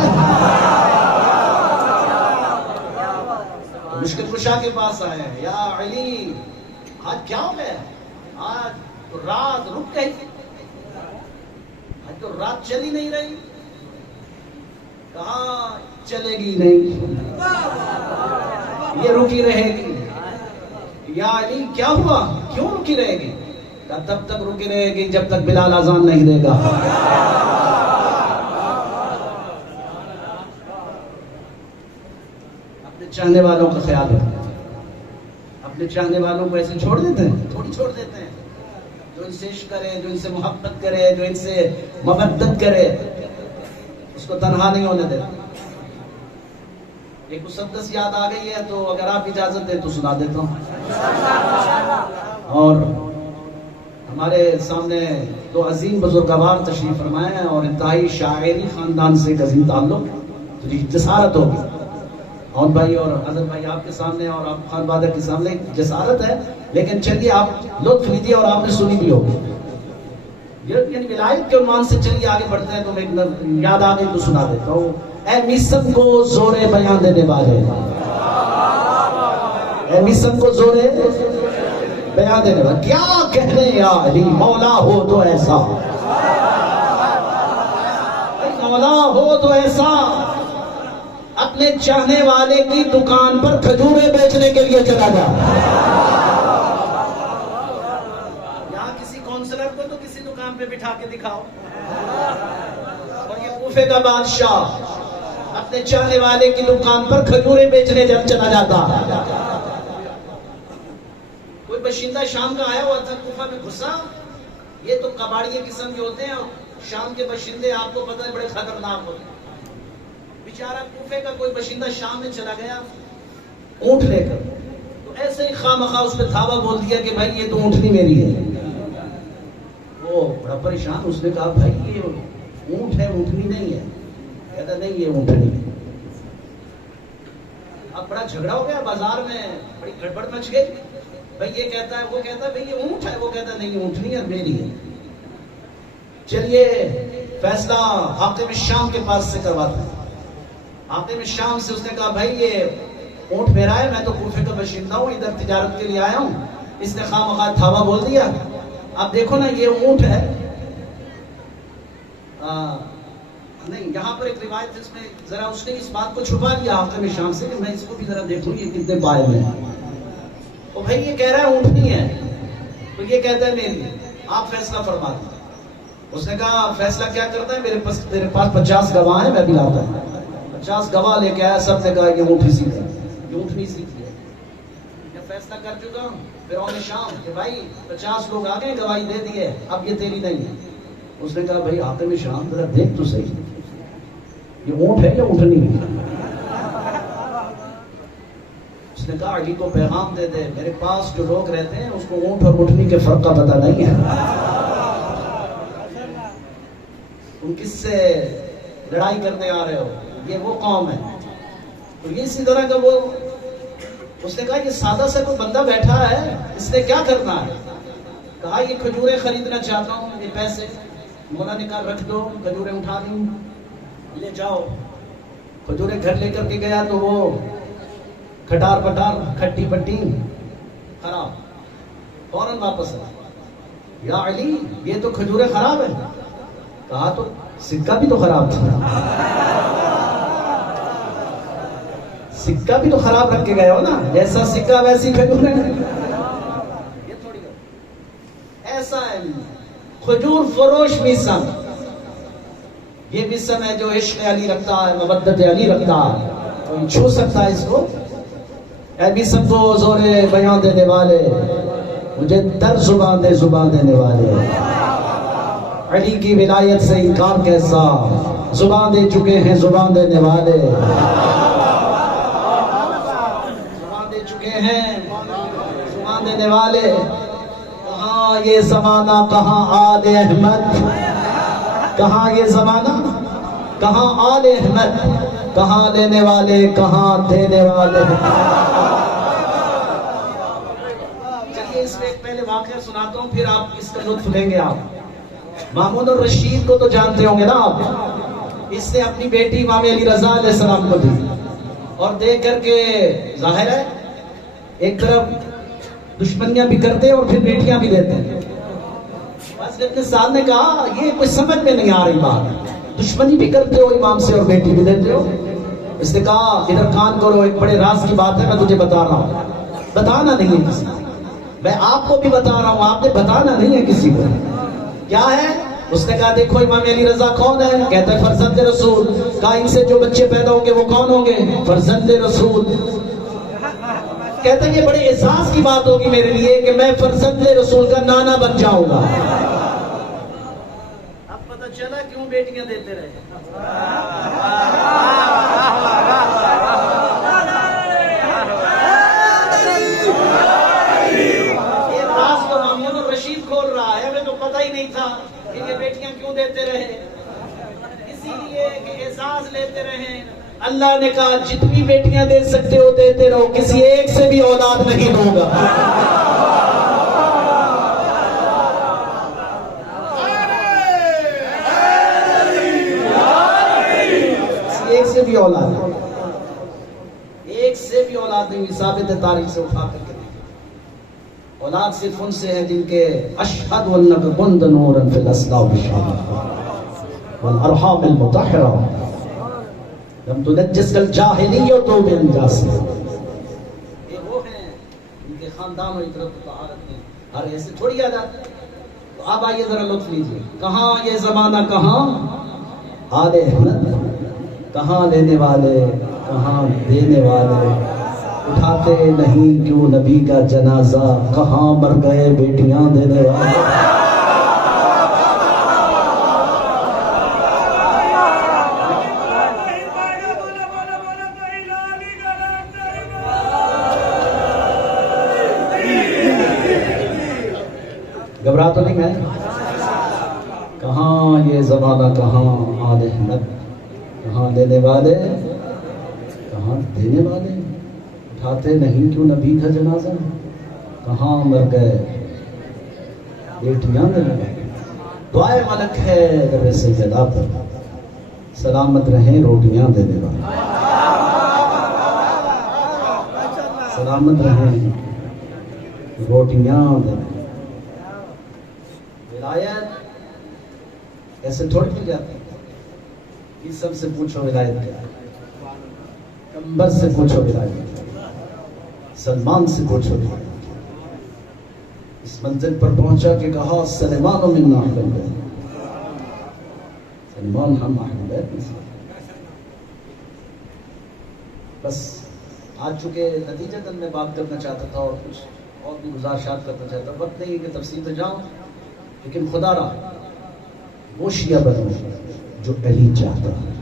مشکل کشا کے پاس آئے, یا علی آج کیا ہو گیا, آج تو رات رک گئی, آج تو رات چلی نہیں رہی. کہاں چلے گی نہیں, یہ رکی رہے گی. یا علی کیا ہوا, کیوں رکی رہے گی؟ تب تک رکی رہے گی جب تک بلال اذان نہیں دے گا. اپنے چاہنے والوں کا خیال رکھیں. اپنے چاہنے والوں کو ایسے چھوڑ دیتے ہیں, تھوڑی چھوڑ دیتے ہیں. جو ان سے عشق کرے, جو ان سے محبت کرے, جو ان سے مودت کرے, اس کو تنہا نہیں ہونے دیتے. ایک مسدس یاد آ گئی ہے, تو اگر آپ اجازت دیں تو سنا دیتا ہوں. اور ہمارے سامنے دو عظیم بزرگوار تشریف فرمائے ہیں, اور انتہائی شاعری خاندان سے ایک عظیم تعلق, تو جسارت ہوگی. اور بھائی اور حضرت بھائی آپ کے سامنے, اور آپ خان بہادر کے سامنے جسارت ہے, لیکن چلیے آپ لطف لیجیے, اور آپ نے سنی بھی ہوگی. یعنی ولایت کے عنوان سے چلیے آگے بڑھتے ہیں. تو میں یاد آ گئی تو سنا دیتا ہوں. اے میسم کو زورے بیان دینے والے, اے میسم کو زورے بیان دینے والے, کیا کہنے یا علی, مولا ہو تو ایسا, مولا ہو تو ایسا, اپنے چاہنے والے کی دکان پر کھجورے بیچنے کے لیے چلا جا. یہاں کسی کونسلر کو تو کسی دکان پہ بٹھا کے دکھاؤ. اور یہ کوفے کا بادشاہ اپنے چاہنے والے کی دکان پر کھجورے بیچنے جب چلا جاتا. کوئی باشندہ شام کا آیا ہوا تھا, کوفہ میں گھسا. یہ تو کباڑیے قسم کے ہوتے ہیں, اور شام کے باشندے آپ کو پتہ ہے بڑے خطرناک ہوتے ہیں. بیچارہ کوفے کا کوئی باشندہ شام میں چلا گیا اونٹ لے کر, تو ایسے ہی خواہ مخواہ اس پہ دھاوا بول دیا کہ بھائی یہ تو اونٹنی میری ہے. وہ وہ بڑا پریشان. اس نے کہا بھائی یہ اونٹ ہے, اونٹنی نہیں ہے. کہتا نہیں یہ اونٹنی ہے. اب بڑا جھگڑا ہو گیا بازار میں, بڑی گڑبڑ مچ گئی. بھائی یہ کہتا ہے, وہ کہتا ہے بھائی یہ اونٹ ہے, وہ کہتا ہے نہیں اونٹنی ہے میری ہے. چلیے فیصلہ حاکم الشام کے پاس سے کرواتا ہے. حاکم الشام سے اس نے کہا بھائی یہ اونٹ میرا ہے, میں تو کوفے کا باشندہ ہوں, ادھر تجارت کے لیے آیا ہوں. اس نے خواہ مخواہ دھاوا بول دیا. اب دیکھو نا یہ اونٹ ہے. نہیں, یہاں پر ایک روایت اس میں ذرا اس نے اس بات کو چھپا دیا حاکم الشام سے کہ میں اس کو بھی ذرا دیکھوں یہ کتنے پائے میں. تو بھائی یہ کہہ رہا ہے اونٹ نہیں ہے, تو یہ کہتا ہے میری, آپ فیصلہ فرما دیں. اس نے کہا فیصلہ کیا کرتا ہے, میرے پاس 50 گواہ ہیں, میں بھی لاتا ہوں. 50 گواہ لے کے آیا, سب نے کہا یہ اونٹ ہی سیکھا, یہ اونٹ نہیں سیکھی ہے. جب فیصلہ کر چکا ہوں فرعون شام کہ بھائی 50 لوگ آ گئے, گواہی دے دیے, اب یہ تیری نہیں ہے. اس نے کہا بھائی حاکم شام ذرا دیکھ تو صحیح, یہ اونٹ ہے یا اونٹنی ہے. اس نے کہا علی کو پیغام دے دے, میرے پاس جو لوگ رہتے ہیں اس کو اونٹ اور اونٹنی کے فرق کا پتہ نہیں ہے. تم کس سے لڑائی کرنے آ رہے ہو, یہ وہ قوم ہے. تو یہ اسی طرح کا وہ, اس نے کہا یہ سادہ سا کوئی بندہ بیٹھا ہے, اس نے کیا کرنا ہے. کہا یہ کھجوریں خریدنا چاہتا ہوں, یہ پیسے. مولا نے کہا رکھ دو, کھجوریں اٹھا دیں, لے جاؤ. کھجوریں گھر لے کر کے گیا تو وہ کھٹار پٹار, کھٹی پٹی, خراب. فوراً واپس آیا, یا علی یہ تو کھجوریں خراب ہیں. کہا تو سکہ بھی تو خراب تھا, سکہ بھی تو خراب رکھ کے گئے ہو نا, جیسا سکہ ویسی کھجور ہے. یہ تھوڑی ایسا ہے کھجور فروش مسم. یہ مسم ہے جو عشق علی رکھتا ہے, مودت علی رکھتا ہے. کوئی چھو سکتا ہے اس کو. اے مسم کو زور بیان دینے والے, مجھے در زبان دے, زبان دینے والے. علی کی ولایت سے انکار کیسا, زبان دے چکے ہیں زبان دینے والے. زبان دے چکے ہیں زبان دینے والے. کہاں یہ زمانہ, کہاں آل احمد, کہاں یہ زمانہ, کہاں آل احمد, کہاں لینے والے, کہاں دینے والے. چلیے اس میں ایک پہلے واقعہ سناتا ہوں, پھر آپ اس کا لطف لیں گے. آپ مامون الرشید کو تو جانتے ہوں گے نا آپ. اس نے اپنی بیٹی امام علی رضا علیہ السلام کو دی, اور دے کر کے ظاہر ہے ایک طرف دشمنیاں بھی کرتے اور پھر بیٹیاں بھی دیتے ہیں. بس ابن سعد نے کہا یہ کوئی سمجھ میں نہیں آ رہی بات, دشمنی بھی کرتے ہو امام سے اور بیٹی بھی دیتے ہو. اس نے کہا ادھر کان کرو, ایک بڑے راز کی بات ہے, میں تجھے بتا رہا ہوں. بتانا نہیں ہے کسی کو, میں آپ کو بھی بتا رہا ہوں, آپ نے بتانا نہیں ہے کسی کو. کیا ہے؟ اس نے کہا دیکھو امام علی رضا کون ہے. کہتا ہے فرزند رسول. کہا ان سے جو بچے پیدا ہوں گے وہ کون ہوں گے؟ فرزند رسول. کہتا ہے یہ بڑے احساس کی بات ہوگی میرے لیے کہ میں فرزند رسول کا نانا بن جاؤں گا. اب پتہ چلا کیوں بیٹیاں دیتے رہے. نہیں تھا کہ یہ بیٹیاں کیوں دیتے رہے, اسی لیے کہ احساس لیتے رہے. اللہ نے کہا جتنی بیٹیاں دے سکتے ہو دیتے رہو, کسی ایک سے بھی اولاد نہیں دوں گا. کسی ایک سے بھی اولاد, ایک سے بھی اولاد نہیں. ثابت تاریخ سے اٹھا کر کے اولاد صرف ان سے ہے جن کے اشہد انک کنت نورا فی الاسلام والارحام المطہرہ لم تنجس الجاہلیۃ بانجاس. یہ وہ ہیں ان کے خاندان و عطرت و طہارت میں ہر ایسے تھوڑی یاد آتا ہے. تو اب آئیے ذرا لطف لیجیے. کہاں یہ زمانہ, کہاں آل احمد, کہاں لینے والے, کہاں دینے والے. اٹھاتے نہیں کیوں نبی کا جنازہ, کہاں مر گئے بیٹیاں دینے والے. گھبرا تو نہیں میں, کہاں یہ زمانہ، کہاں آل احمد، کہاں لینے والے، کہاں دینے والے، اٹھاتے نہیں کیوں نبی کا جنازہ، کہاں مر گئے بیٹیاں دینے والے۔ دعائے ملک ہے در سیدہ پر، سلامت رہیں روٹیاں دینے والے، سلامت رہیں روٹیاں دینے والے۔ ولایت ایسے تھوڑی مل جاتی، اس سب سے پوچھو ولایت کیا ہے، کمبر سے پوچھو ولایت کیا ہے، سلمان سے پوچھو ولایت کیا ہے۔ اس منزل پر پہنچا کہ کہا سلیمان منا اہل بیت، سلمان ہم اہل بیت میں سے۔ بس آج چونکہ نتیجتاً میں بات کرنا چاہتا تھا اور کچھ اور بھی گزارشات کرنا چاہتا، وقت نہیں کہ تفصیل پہ جاؤں، لیکن خدا را وہ شیعہ بنو جو علی چاہتا ہے۔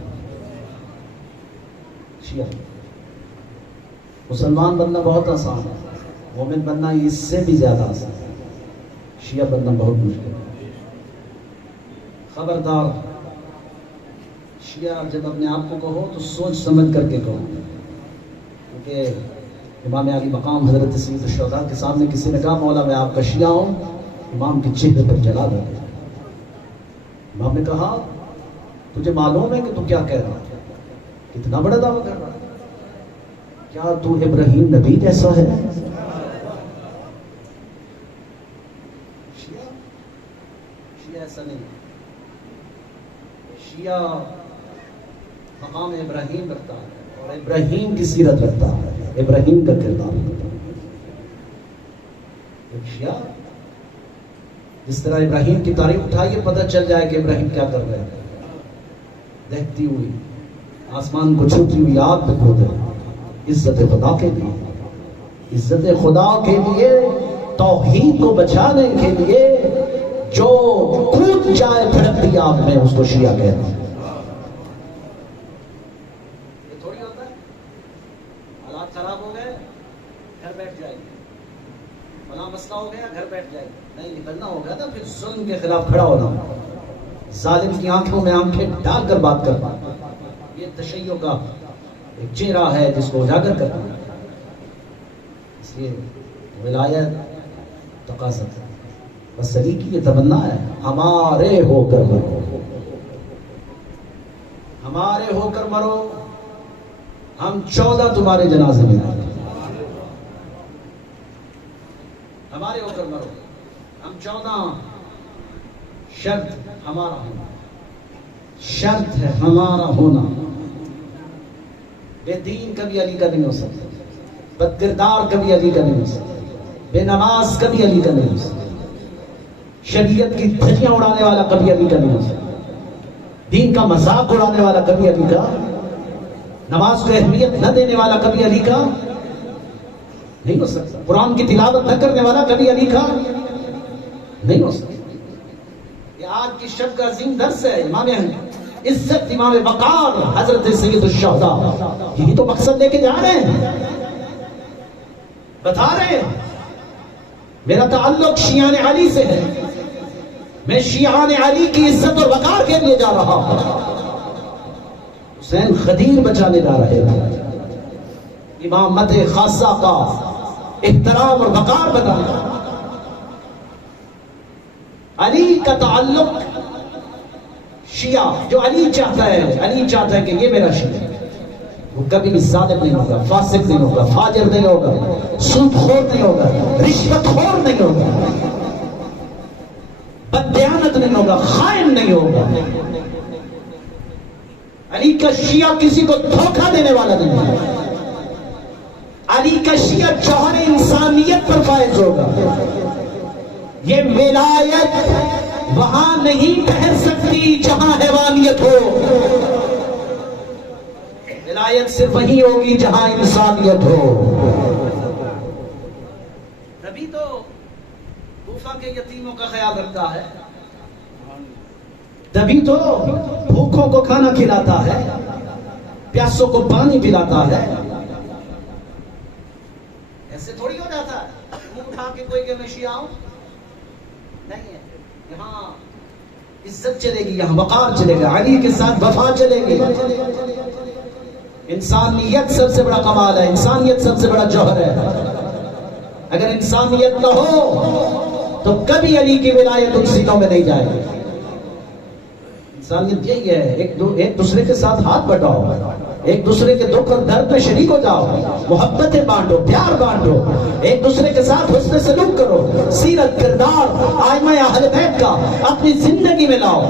شیعہ مسلمان بننا بہت آسان ہے، مومن بننا اس سے بھی زیادہ آسان ہے، شیعہ بننا بہت مشکل ہے۔ خبردار، شیعہ جب اپنے آپ کو کہو تو سوچ سمجھ کر کے کہو، کیونکہ امام علی مقام حضرت سید الشہداء کے سامنے کسی نے کہا مولا میں آپ کا شیعہ ہوں، امام کے چہرے پر جلا دیا۔ امام نے کہا تجھے معلوم ہے کہ تو کیا کہہ رہا ہے، کتنا بڑا دعویٰ کر رہا ہے، کیا تو ابراہیم نبی جیسا ہے؟ شیعہ ایسا نہیں، شیعہ مقام ابراہیم رکھتا ہے اور ابراہیم کی سیرت رکھتا ہے، ابراہیم کا کردار رکھتا ہے۔ ایک شیعہ جس طرح ابراہیم کی تعریف اٹھائیے پتہ چل جائے کہ ابراہیم کیا کر رہے ہیں، دیکھتی ہوئی آسمان کو چھوتی ہوئی آگ پہ کھود رہے، عزت خدا کے لیے، عزت خدا کے لیے، توحید کو بچانے کے لیے جو کود جائے بھڑکتی آگ میں اس کو شیعہ کہتے ہیں۔ یہ تھوڑی ہوتا ہے حالات خراب ہو گئے گھر بیٹھ جائے گی، فلاں مسئلہ ہو گیا گھر بیٹھ جائے گی، نہیں نکلنا ہوگا نا پھر ظلم کے خلاف کھڑا ہونا، ظالم کی آنکھوں میں آنکھیں ڈال کر بات کرنا، یہ تشیع کا ایک چہرہ ہے جس کو اجاگر کرنا۔ اس لیے ولایت تقاضا ہے، بس علی کی یہ تمنا ہے ہمارے ہو کر مرو، ہمارے ہو کر مرو، ہم 14 تمہارے جنازے میں آئیں، ہمارے ہو کر مرو، ہم 14، شرط ہمارا ہونا، شرط ہے ہمارا ہونا۔ بے دین کبھی علی کا نہیں ہو سکتا، بد کردار کبھی علی کا نہیں ہو سکتا، بے نماز کبھی علی کا نہیں ہو سکتا، شریعت کی دھجیاں اڑانے والا کبھی علی کا نہیں ہو سکتا، دین کا مذاق اڑانے والا کبھی علی کا، نماز کو اہمیت نہ دینے والا کبھی علی کا نہیں ہو سکتا، قرآن کی تلاوت نہ کرنے والا کبھی علی کا نہیں ہو سکتا۔ یہ آج کی شب کا عظیم درس ہے، امام عزت، امام وقار حضرت سید الشہداء، یہی تو مقصد لے کے جا رہے ہیں، بتا رہے ہیں میرا تعلق شیعان علی سے ہے، میں شیعان علی کی عزت اور وقار کے لیے جا رہا ہوں، حسین خدیر بچانے جا رہے ہیں، امامت خاصہ کا احترام اور وقار بتانا۔ علی کا تعلق شیعہ، جو علی چاہتا ہے، علی چاہتا ہے کہ یہ میرا شیعہ ہے، وہ کبھی بھی ظالم نہیں ہوگا، فاسق نہیں ہوگا، فاجر نہیں ہوگا، سود خور نہیں ہوگا، رشوت خور نہیں ہوگا، بددیانت نہیں ہوگا، خائن نہیں ہوگا۔ علی کا شیعہ کسی کو دھوکہ دینے والا نہیں ہوگا، علی کا شیعہ جوہر انسانیت پر فائز ہوگا۔ یہ ولایت وہاں نہیں ٹھہر سکتی جہاں حیوانیت ہو، ولایت صرف وہیں ہوگی جہاں انسانیت ہو۔ نبی تو کوفہ کے یتیموں کا خیال رکھتا ہے، نبی تو بھوکوں کو کھانا کھلاتا ہے، پیاسوں کو پانی پلاتا ہے۔ ایسے تھوڑی ہو جاتا ہے منہ اٹھا کے کوئی کہ میں شیعہ ہوں، نہیں ہے۔ یہاں عزت چلے گی، یہاں وقار چلے گا، علی کے ساتھ وفا چلے گی. انسانیت سب سے بڑا کمال ہے، انسانیت سب سے بڑا جوہر ہے. اگر انسانیت نہ ہو تو کبھی علی کی ولایت ان سینوں میں نہیں جائے گی. انسانیت یہی ہے، ایک دوسرے کے ساتھ ہاتھ بٹاؤ، ایک دوسرے کے دکھ اور درد میں شریک ہو جاؤ، محبتیں بانٹو، پیار بانٹو، ایک دوسرے کے ساتھ حسن سلوک کرو، سیرت، کردار ائمہ اہل بیت کا اپنی زندگی میں لاؤ.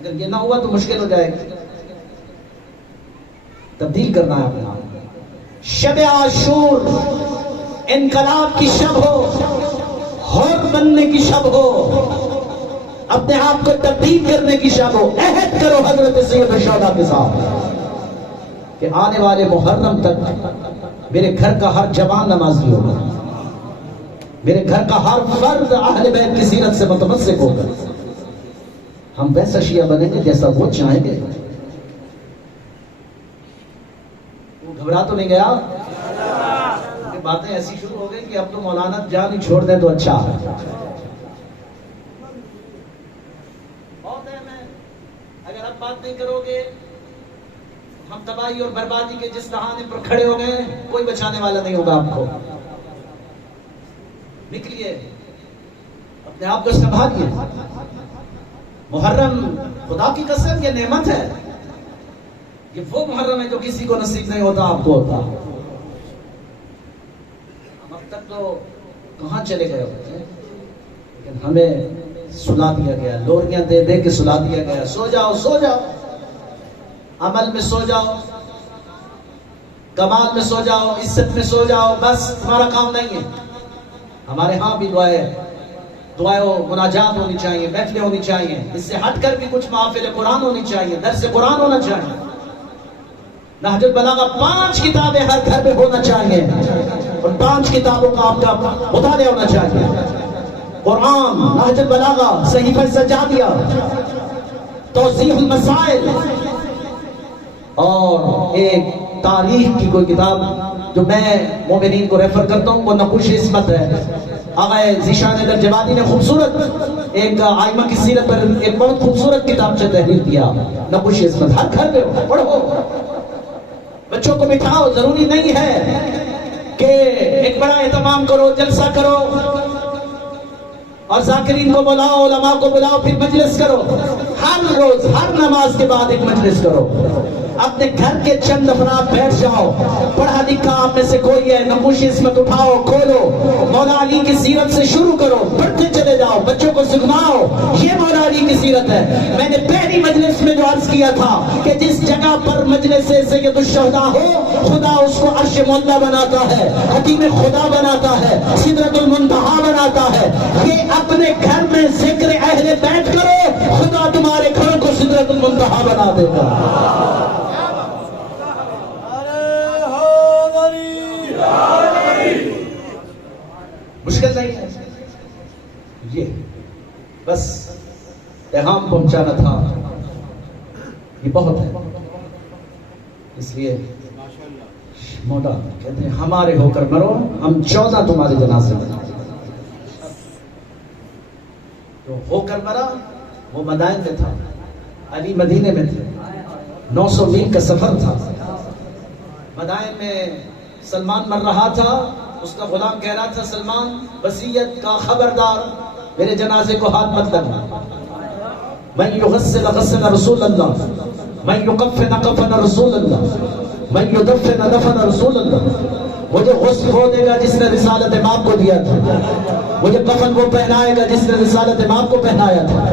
اگر یہ نہ ہوا تو مشکل ہو جائے گی. تبدیل کرنا ہے اپنا. شب عاشور انقلاب کی شب ہو، حور بننے کی شب ہو، اپنے آپ کو تبدیل کرنے کی شب ہو. عہد کرو حضرت سید الشہداء کے ساتھ کہ آنے والے محرم تک میرے گھر کا ہر جوان نمازی ہوگا، میرے گھر کا ہر فرد اہل بیت کی سیرت سے متمسک ہوگا. ہم ویسا شیعہ بنیں گے جیسا وہ چاہیں گے. وہ گھبرا تو نہیں گیا؟ باتیں ایسی شروع ہو گئی کہ اب تو مولانا جان ہی چھوڑ دیں تو اچھا. اگر اب بات نہیں کرو گے ہم تباہی اور بربادی کے جس دہانے پر کھڑے ہو گئے، کوئی بچانے والا نہیں ہوگا آپ کو. نکلیے، اپنے آپ کو سنبھالیے. محرم خدا کی قسم یہ نعمت ہے، یہ وہ محرم ہے جو کسی کو نصیب نہیں ہوتا، آپ کو ہوتا. ہم اب تک تو کہاں چلے گئے ہوتے ہیں، لیکن ہمیں سلا دیا گیا، لوریاں دے دے کے سلا دیا گیا. سو جاؤ، سو جاؤ، عمل میں سو جاؤ، کمال میں سو جاؤ، عزت میں سو جاؤ، بس تمہارا کام نہیں ہے. ہمارے ہاں بھی دعائیں و مناجات ہونی چاہیے، محفلیں ہونی چاہیے. اس سے ہٹ کر بھی کچھ محافل قرآن ہونی چاہیے، درس قرآن ہونا چاہیے. نہج البلاغہ 5 کتابیں ہر گھر میں ہونا چاہیے، اور 5 کتابوں کا آپ کا مطالعہ ہونا چاہیے. قرآن، نہج البلاغہ، صحیفہ سجادیہ، توضیح المسائل، اور ایک تاریخ کی کوئی کتاب جو میں مومنین کو ریفر کرتا ہوں، وہ نقوش عصمت ہے. آقا ذیشان درجوادی نے خوبصورت ایک ائمہ کی سیرت پر ایک بہت خوبصورت کتاب سے تحریر کیا، نقوش عصمت. ہر گھر میں پڑھو، بچوں کو بٹھاؤ. ضروری نہیں ہے کہ ایک بڑا اہتمام کرو، جلسہ کرو اور ذاکرین کو بلاؤ، علماء کو بلاؤ، پھر مجلس کرو. ہر روز ہر نماز کے بعد ایک مجلس کرو. اپنے گھر کے چند افراد بیٹھ جاؤ، پڑھا لکھا آپ میں سے کوئی ہے، نقوش عصمت اٹھاؤ، کھولو، مولا علی کی سیرت سے شروع کرو، پڑھتے چلے جاؤ، بچوں کو سکھاؤ. یہ مولا علی کی سیرت ہے. میں نے پہلی مجلس میں جو عرض کیا تھا کہ جس جگہ پر مجلس سید الشہداء ہو، خدا اس کو عرش مولا بناتا ہے، حتیم خدا بناتا ہے، سدرۃ المنتہا بناتا ہے. یہ اپنے گھر میں ذکر اہل بیت کرو، خدا تمہارے گھروں کو سدرۃ المنتہا بنا دے گا. مشکل نہیں ہے، یہ بس پیغام پہنچانا تھا، یہ بہت ہے. اس لیے مولا کہتے ہیں ہمارے ہو کر مرو، ہم 14 تمہارے جنازے میں. جو ہو کر مرا وہ مدائن میں تھا، علی مدینے میں تھے، 900 میل کا سفر تھا. مدائن میں سلمان مر رہا تھا، اس کا غلام کہہ رہا تھا سلمان وصیت کا خبردار، میرے جنازے کو ہاتھ مت لگنا. من یغسل غسل رسول اللہ، من یکفن کفن رسول اللہ، من یدفن دفن رسول اللہ. مجھے غسل وہ دے گا جس نے رسالت امام کو دیا تھا، مجھے کفن وہ پہنائے گا جس نے رسالت امام کو پہنایا تھا،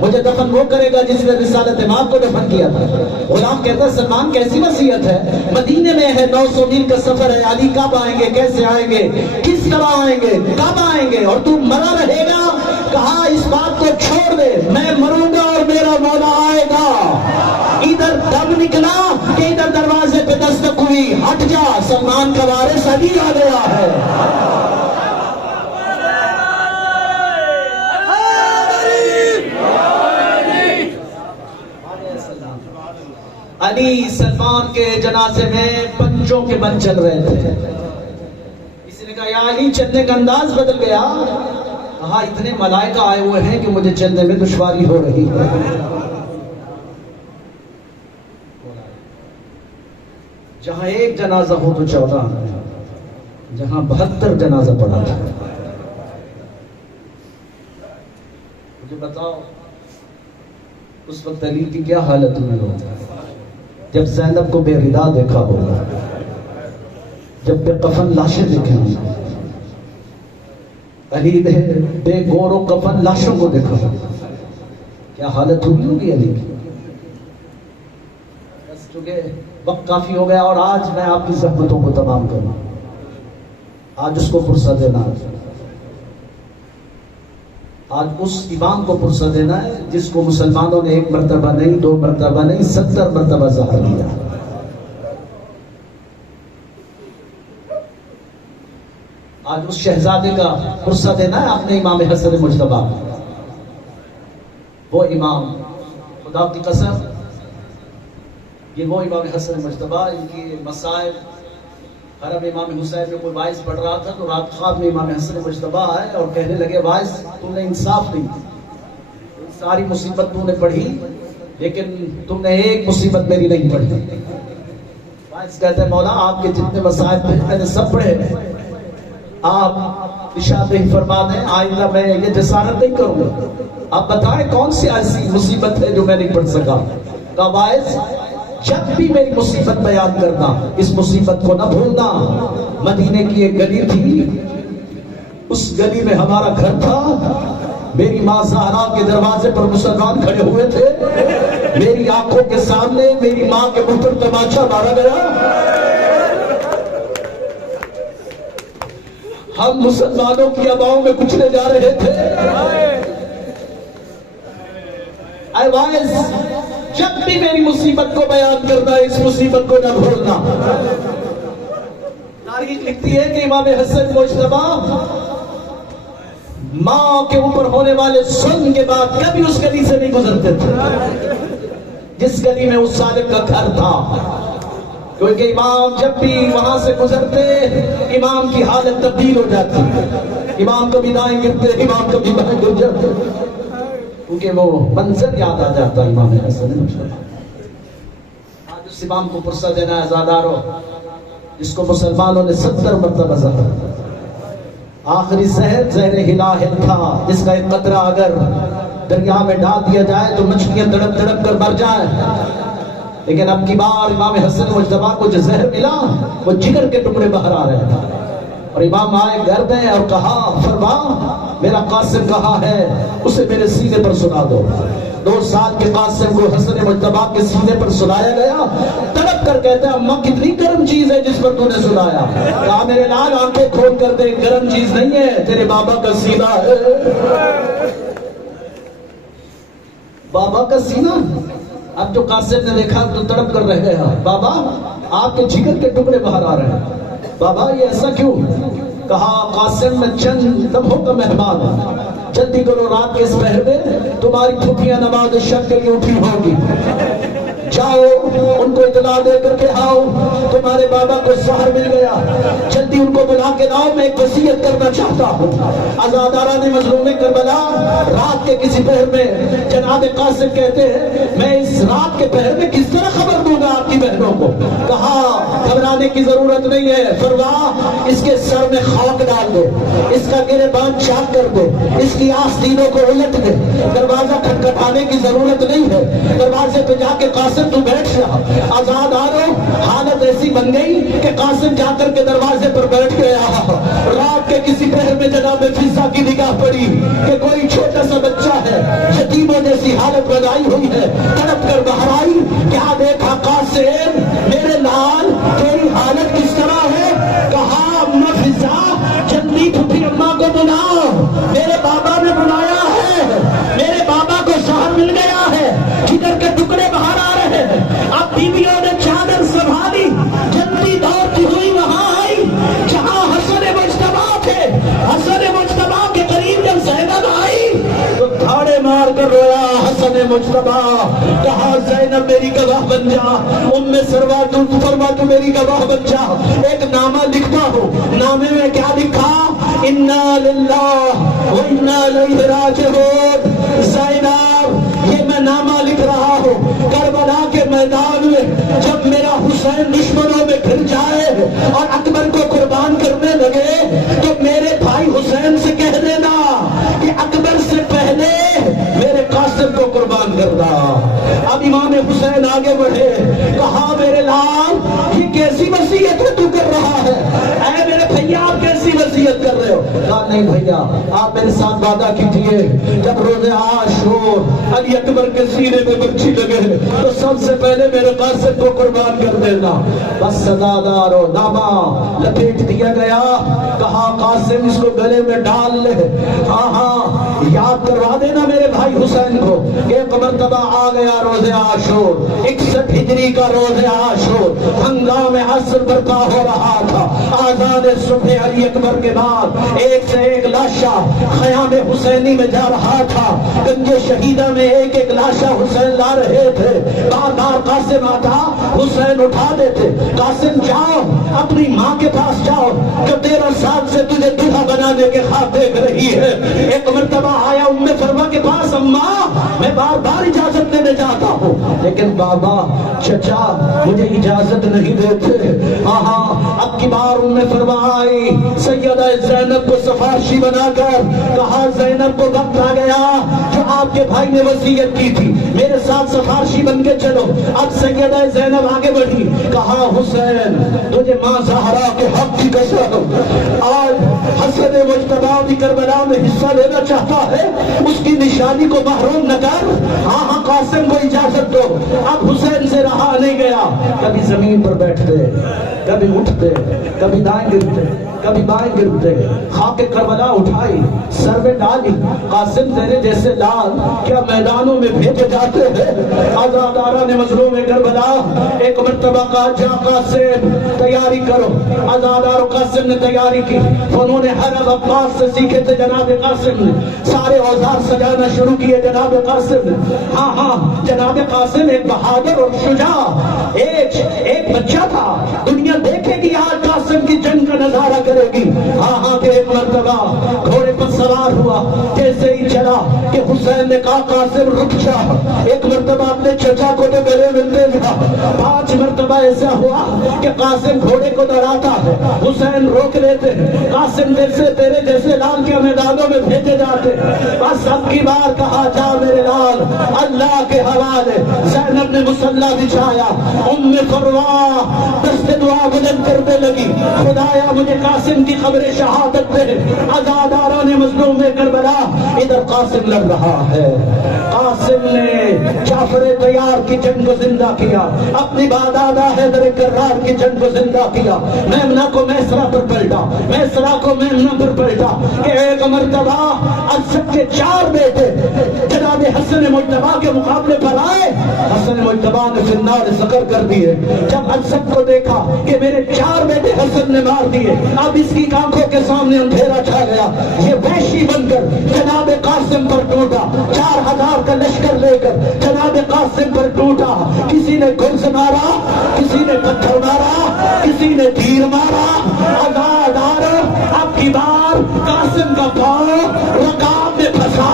مجھے دفن وہ کرے گا جس نے رسالت امام کو دفن کیا تھا. غلام کہتا ہے سلمان کیسی وصیت ہے، مدینے میں ہے، 900 میل کا سفر ہے، علی کب آئیں گے، کیسے آئیں گے، کس طرح آئیں گے، کب آئیں گے، اور تو مرا رہے گا. کہا اس بات کو چھوڑ دے، میں مروں گا اور میرا مولا آئے گا. ادھر دم نکلا کہ ادھر دروازے پہ دستک ہوئی، ہٹ جا، سلمان کا وارث علی آ گیا ہے. علی سلمان کے جنازے میں پنجوں کے بن چل رہے تھے. کسی نے کہا یا علی چلنے کا انداز بدل گیا، کہا اتنے ملائکہ آئے ہوئے ہیں کہ مجھے چلنے میں دشواری ہو رہی ہے. جہاں ایک جنازہ ہو تو 14، جہاں 72 جنازہ پڑا تھا. مجھے بتاؤ اس وقت علی کی کیا حالت ہوئی ہوگی جب زینب کو بے ردا دیکھا ہوگا، جب بے کفن لاشیں دیکھیں گی. علی نے بے گور و کفن لاشوں کو دیکھا، کیا حالت ہوئی ہوگی علی کی. بس چونکہ وقت کافی ہو گیا اور آج میں آپ کی زحمتوں کو تمام کروں. آج اس کو فرصت دینا، آج اس امام کو فرصت دینا ہے جس کو مسلمانوں نے 1 مرتبہ نہیں، 2 مرتبہ نہیں، 70 مرتبہ زہر دیا. آج اس شہزادے کا فرصت دینا ہے اپنے امام حسن مجتبیٰ. وہ امام، خدا کی قسم، یہ وہ امام حسن مجتبیٰ، ان کی مسائل حرم امام حسین میں کوئی واعظ پڑھ رہا تھا تو رات خواب میں امام حسن مجتبیٰ آئے اور کہنے لگے واعظ تم نے انصاف نہیں، ساری مصیبت تم نے پڑھی لیکن تم نے ایک مصیبت میری نہیں پڑھی. واعظ کہتے ہیں مولا آپ کے جتنے مسائل تھے میں نے سب پڑھے، آپ ارشاد فرما دیں آئندہ میں یہ جسارت نہیں کروں گا. آپ بتائیں کون سی ایسی مصیبت ہے جو میں نہیں پڑھ سکا. کہا واعظ جب بھی میری مصیبت بیان کرنا اس مصیبت کو نہ بھولنا. مدینے کی ایک گلی تھی، اس گلی میں ہمارا گھر تھا، میری ماں زہرا کے دروازے پر مسلمان کھڑے ہوئے تھے، میری آنکھوں کے سامنے میری ماں کے منہ پر تماچا مارا گیا. ہم مسلمانوں کی آباؤں میں کچلے جا رہے تھے. اے واعظ جب بھی میری مصیبت کو بیان کرنا اس مصیبت کو نہ بھولنا. تاریخ لکھتی ہے کہ امام حسن مجتبیٰ ماں کے اوپر ہونے والے ظلم کے بعد کبھی اس گلی سے نہیں گزرتے تھے جس گلی میں اس ظالم کا گھر تھا، کیونکہ امام جب بھی وہاں سے گزرتے امام کی حالت تبدیل ہو جاتی. امام کبھی دائیں گرتے، امام کبھی بائیں گر جاتے، کیونکہ وہ منظر یاد آ جاتا امام حسن مجتبیٰ. آج اس امام کو فرصت دینا ہے زادارو، جس کو مسلمانوں نے 70 مرتبہ زہر. آخری زہر زہر ہلاہل تھا جس کا ایک قطرہ اگر دریا میں ڈال دیا جائے تو مچھلیاں تڑپ تڑپ کر مر جائیں. لیکن اب کی بار امام حسن مجتبیٰ کو جو زہر ملا وہ جگر کے ٹکڑے باہر آ رہے تھے. اور امام آئے گھر میں اور کہا فرما میرا قاسم کہا ہے اسے میرے سینے پر سنا دو. 2 سال کے قاسم کو حسن مجتبیٰ کے سینے پر سنایا گیا. تڑپ کر کہتا ہے اماں کتنی گرم چیز ہے جس پر تو نے سنایا. کہا میرے لال آنکھیں کھول کر دے، گرم چیز نہیں ہے، تیرے بابا کا سینہ ہے. بابا کا سینہ. اب جو قاسم نے دیکھا تو تڑپ کر رہ گیا. بابا آپ کے جگر کے ٹکڑے باہر آ رہے ہیں. بابا یہ ایسا کیوں؟ کہا قاسم میں چند لمحوں کا مہمان ہوں، جلدی کرو رات کے اس پہر میں تمہاری پھوپھیاں نماز شب کے لیے اٹھی ہوگی، جاؤ ان کو اطلاع دے کر کے آؤ تمہارے بابا کو سحر مل گیا، جلدی ان کو بلا کے لاؤ، میں ایک وصیت کرنا چاہتا ہوں. آزاداران مظلوم کربلا رات کے کسی پہر میں جناب قاسم کہتے ہیں میں اس رات کے پہر میں کس طرح خبر دوں گا آپ کی بہنوں کو. کہا گھبرانے کی ضرورت نہیں ہے، فرما اس کے سر میں خاک ڈال دو، اس کا گریبان چاک کر دو، اس کی آستینوں کو الٹ دے، دروازہ کھٹکھٹانے کی ضرورت نہیں ہے، دروازے پہ جا کے قاسم تو بیٹھ جا. آزاد آرو حالت ایسی بن گئی کہ قاسم جا کر کے دروازے پر بیٹھ گیا. رات کے کسی پہر میں جناب فضا کی نگاہ پڑی کہ کوئی چھوٹا سا بچہ ہے، یتیموں جیسی حالت بنائی ہوئی ہے، تڑپ کر باہر آئی. کیا دیکھا قاسم میرے لال تیری حالت کس طرح ہے؟ کہا اماں فضا جلدی پھوپھی اماں کو بلاؤ، میرے بابا نے بلایا ہے، میرے بابا کو سحر مل گیا ہے، جگر کے ٹکڑے باہر آ رہے ہیں. اب بیویوں نے چادر سنبھالی، جلدی دوڑتی ہوئی وہاں آئی جہاں حسن مجتبیٰ تھے. حسن مجتبیٰ کے قریب جب زینب آئی تو دھاڑے مار کر رویا حسن مجتبیٰ. کہا زینب میری گواہ بن جا، سروا تو فرما تو میری گواہ بن جا. ایک نامہ لکھتا ہوں، نامے میں کیا لکھا؟ انا للہ و انا الیہ راجعون۔ زینب یہ میں نامہ لکھ رہا ہوں، کربلا کے میدان میں جب میرا حسین دشمنوں میں گھر جائے اور اکبر کو قربان کرنے لگے تو میرے بھائی حسین سے کہہ دینا کہ اکبر سے پہلے میرے قاسم کو قربان کرنا۔ اب امام حسین آگے بڑھے، کہا میرے لال یہ کیسی وصیت ہے تو کر رہا ہے؟ اے میرے بھیا آپ کیسی وصیت کر رہے ہو؟ کہا نہیں بھیا آپ میرے ساتھ وعدہ کیجیے جب روز عاشور علی اکبر کے سینے میں برچھی لگے تو سب سے پہلے میرے قاسم کو قربان کر دینا۔ بس سزادار و نامہ لپیٹ دیا گیا، کہا قاسم اس کو گلے میں ڈال لے، ہاں ہاں یاد کروا دینا میرے بھائی حسین کو کہ ایک مرتبہ آ گیا روز عاشور، 61 ہجری کا روز عاشور، ہنگام عصر برپا ہو رہا تھا، آذان صبح علی اکبر کے بعد ایک سے ایک لاشا خیام حسینی میں جا رہا تھا، گنج شہیدہ میں ایک ایک لاشا حسین لا رہے تھے، بار بار قاسم آتا حسین اٹھا دیتے، قاسم جاؤ اپنی ماں کے پاس جاؤ جو 13 سال سے تجھے دلہا بنانے کے خواب دیکھ رہی ہے۔ ایک مرتبہ آیا ام فرما کے پاس، اماں میں بار بار اجازت دینے جاتا ہوں لیکن بابا چچا مجھے اجازت نہیں دیتے۔ ہاں ہاں اب کی بار ام فرما آئی، سیدہ زینب کو سفارشی بنا کر کہا زینب کو وقت آ گیا جو آپ کے بھائی نے وصیت کی تھی، میرے ساتھ سفارشی بن کے چلو۔ اب سیدہ زینب آگے بڑھی، کہا حسین تجھے ماں زہرا کے حق کی قسم آج حسن مجتبی بھی کربلا میں حصہ لینا چاہتا ہے، اس کی نشانی کو محروم نہ کر۔ ہاں ہاں قاسم کو اجازت دو۔ اب حسین سے رہا نہیں گیا، کبھی زمین پر بیٹھتے، کبھی اٹھتے، کبھی دائیں گرتے، کبھی بائیں گرتے، خاک کربلا اٹھائی سر میں ڈالی۔ قاسم تیرے جیسے لال کیا میدانوں میں بھیجے جاتے ہیں؟ آزادارہ نے مظلوم کربلا ایک مرتبہ کہا جا قاسم تیاری کرو۔ آزادار قاسم نے تیاری کی، انہوں نے ہر عباس سے سیکھے تھے جناب قاسم نے، سارے اوزار سجانا شروع کیے جناب قاسم نے۔ ہاں ہاں جناب قاسم ایک بہادر اور شجاع ایک بچہ تھا، دنیا دیکھے گی آج قاسم کی جنگ کا نظارہ کرے گی۔ ہاں ہاں کہ ایک مرتبہ گھوڑے پر سوار ہوا، جیسے ہی چلا کہ حسین نے کہا قاسم رک جا، ایک مرتبہ اپنے چچا کو تو گلے ملنے لگا، 5 مرتبہ ایسا ہوا کہ قاسم گھوڑے کو دوڑاتا ہے، حسین روک لیتے، قاسم جیسے تیرے جیسے لال کے میدانوں میں بھیجے جاتے۔ بس اب کی بار کہا جا میرے لال اللہ کے حوالے۔ زینب نے مصلی بچھایا، ام فروا دست دعا بلند کرنے لگی، خدایا مجھے قاسم کی خبر شہادت دے۔ آزاداران مظلوم کربلا ادھر قاسم لڑ رہا ہے، قاسم نے جعفر طیار کی جنگ کو زندہ کیا، اپنی بادادہ حیدر کرار کی جنگ کو زندہ کیا، میمنہ کو میسرہ پر پلٹا، میسرہ کو میمنہ پر پلٹا کہ ایک مرتبہ ارشد کے 4 بیٹے جناب حسن مجتبی کے مقابلے پر آئے، حسن مجتبی نے فنار سقر کر دیے۔ جب ارشد کو دیکھا کہ میرے 4 بیٹے حسن نے مار دیے، اب اس کی آنکھوں کے سامنے اندھیرا چھا گیا، یہ وحشی بن کر جناب قاسم پر ٹوٹا، 4000 کا لشکر لے کر جناب قاسم پر ٹوٹا، کسی نے گرز مارا، کسی نے پتھر مارا، کسی نے تیر مارا۔ آزادار اب کی بار قاسم کا پاؤں رکاب میں پھنسا،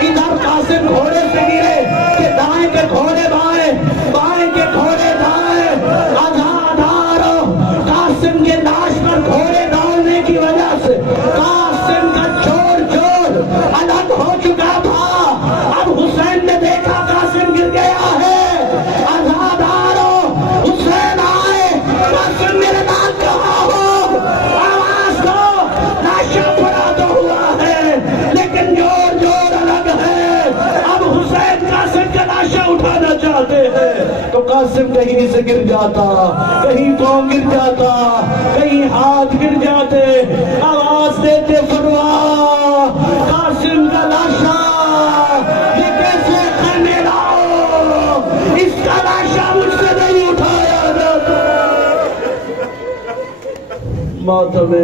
ادھر قاسم گھوڑے سے گرے کہ دائیں کے گھوڑے بائیں، بائیں کے گھوڑے دائیں۔ آزادار قاسم کے لاش پر گھوڑے دوڑنے کی وجہ سے قاسم کا جوڑ الگ ہو چکا تھا۔ اب حسین نے دیکھا قاسم گر گیا ہے، آزادار حسین آئے، قاسم میرے نام کہاں ہو، آواز دو، لاشا پڑا تو ہوا ہے لیکن جوڑ الگ ہے۔ اب حسین قاسم کا لاشا اٹھانا چاہتے ہیں تو قاسم کہیں سے گر جاتا، کہیں پاؤں گر جاتا، کہیں ہاتھ گر جاتے، آواز دیتے فروا قاسم کا لاشا یہ کیسے کرنے لاؤ، اس کا لاشا مجھ سے نہیں اٹھایا جاتا۔ ماتم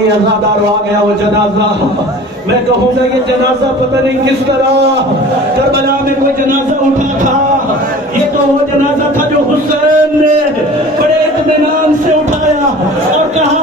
یہ آزادار آ گیا وہ جنازہ، میں کہوں گا یہ جنازہ پتہ نہیں کس طرح کربلا میں کوئی جنازہ اٹھا تھا، یہ تو وہ جنازہ تھا جو حسین نے بڑے اطمینان سے اٹھایا اور کہا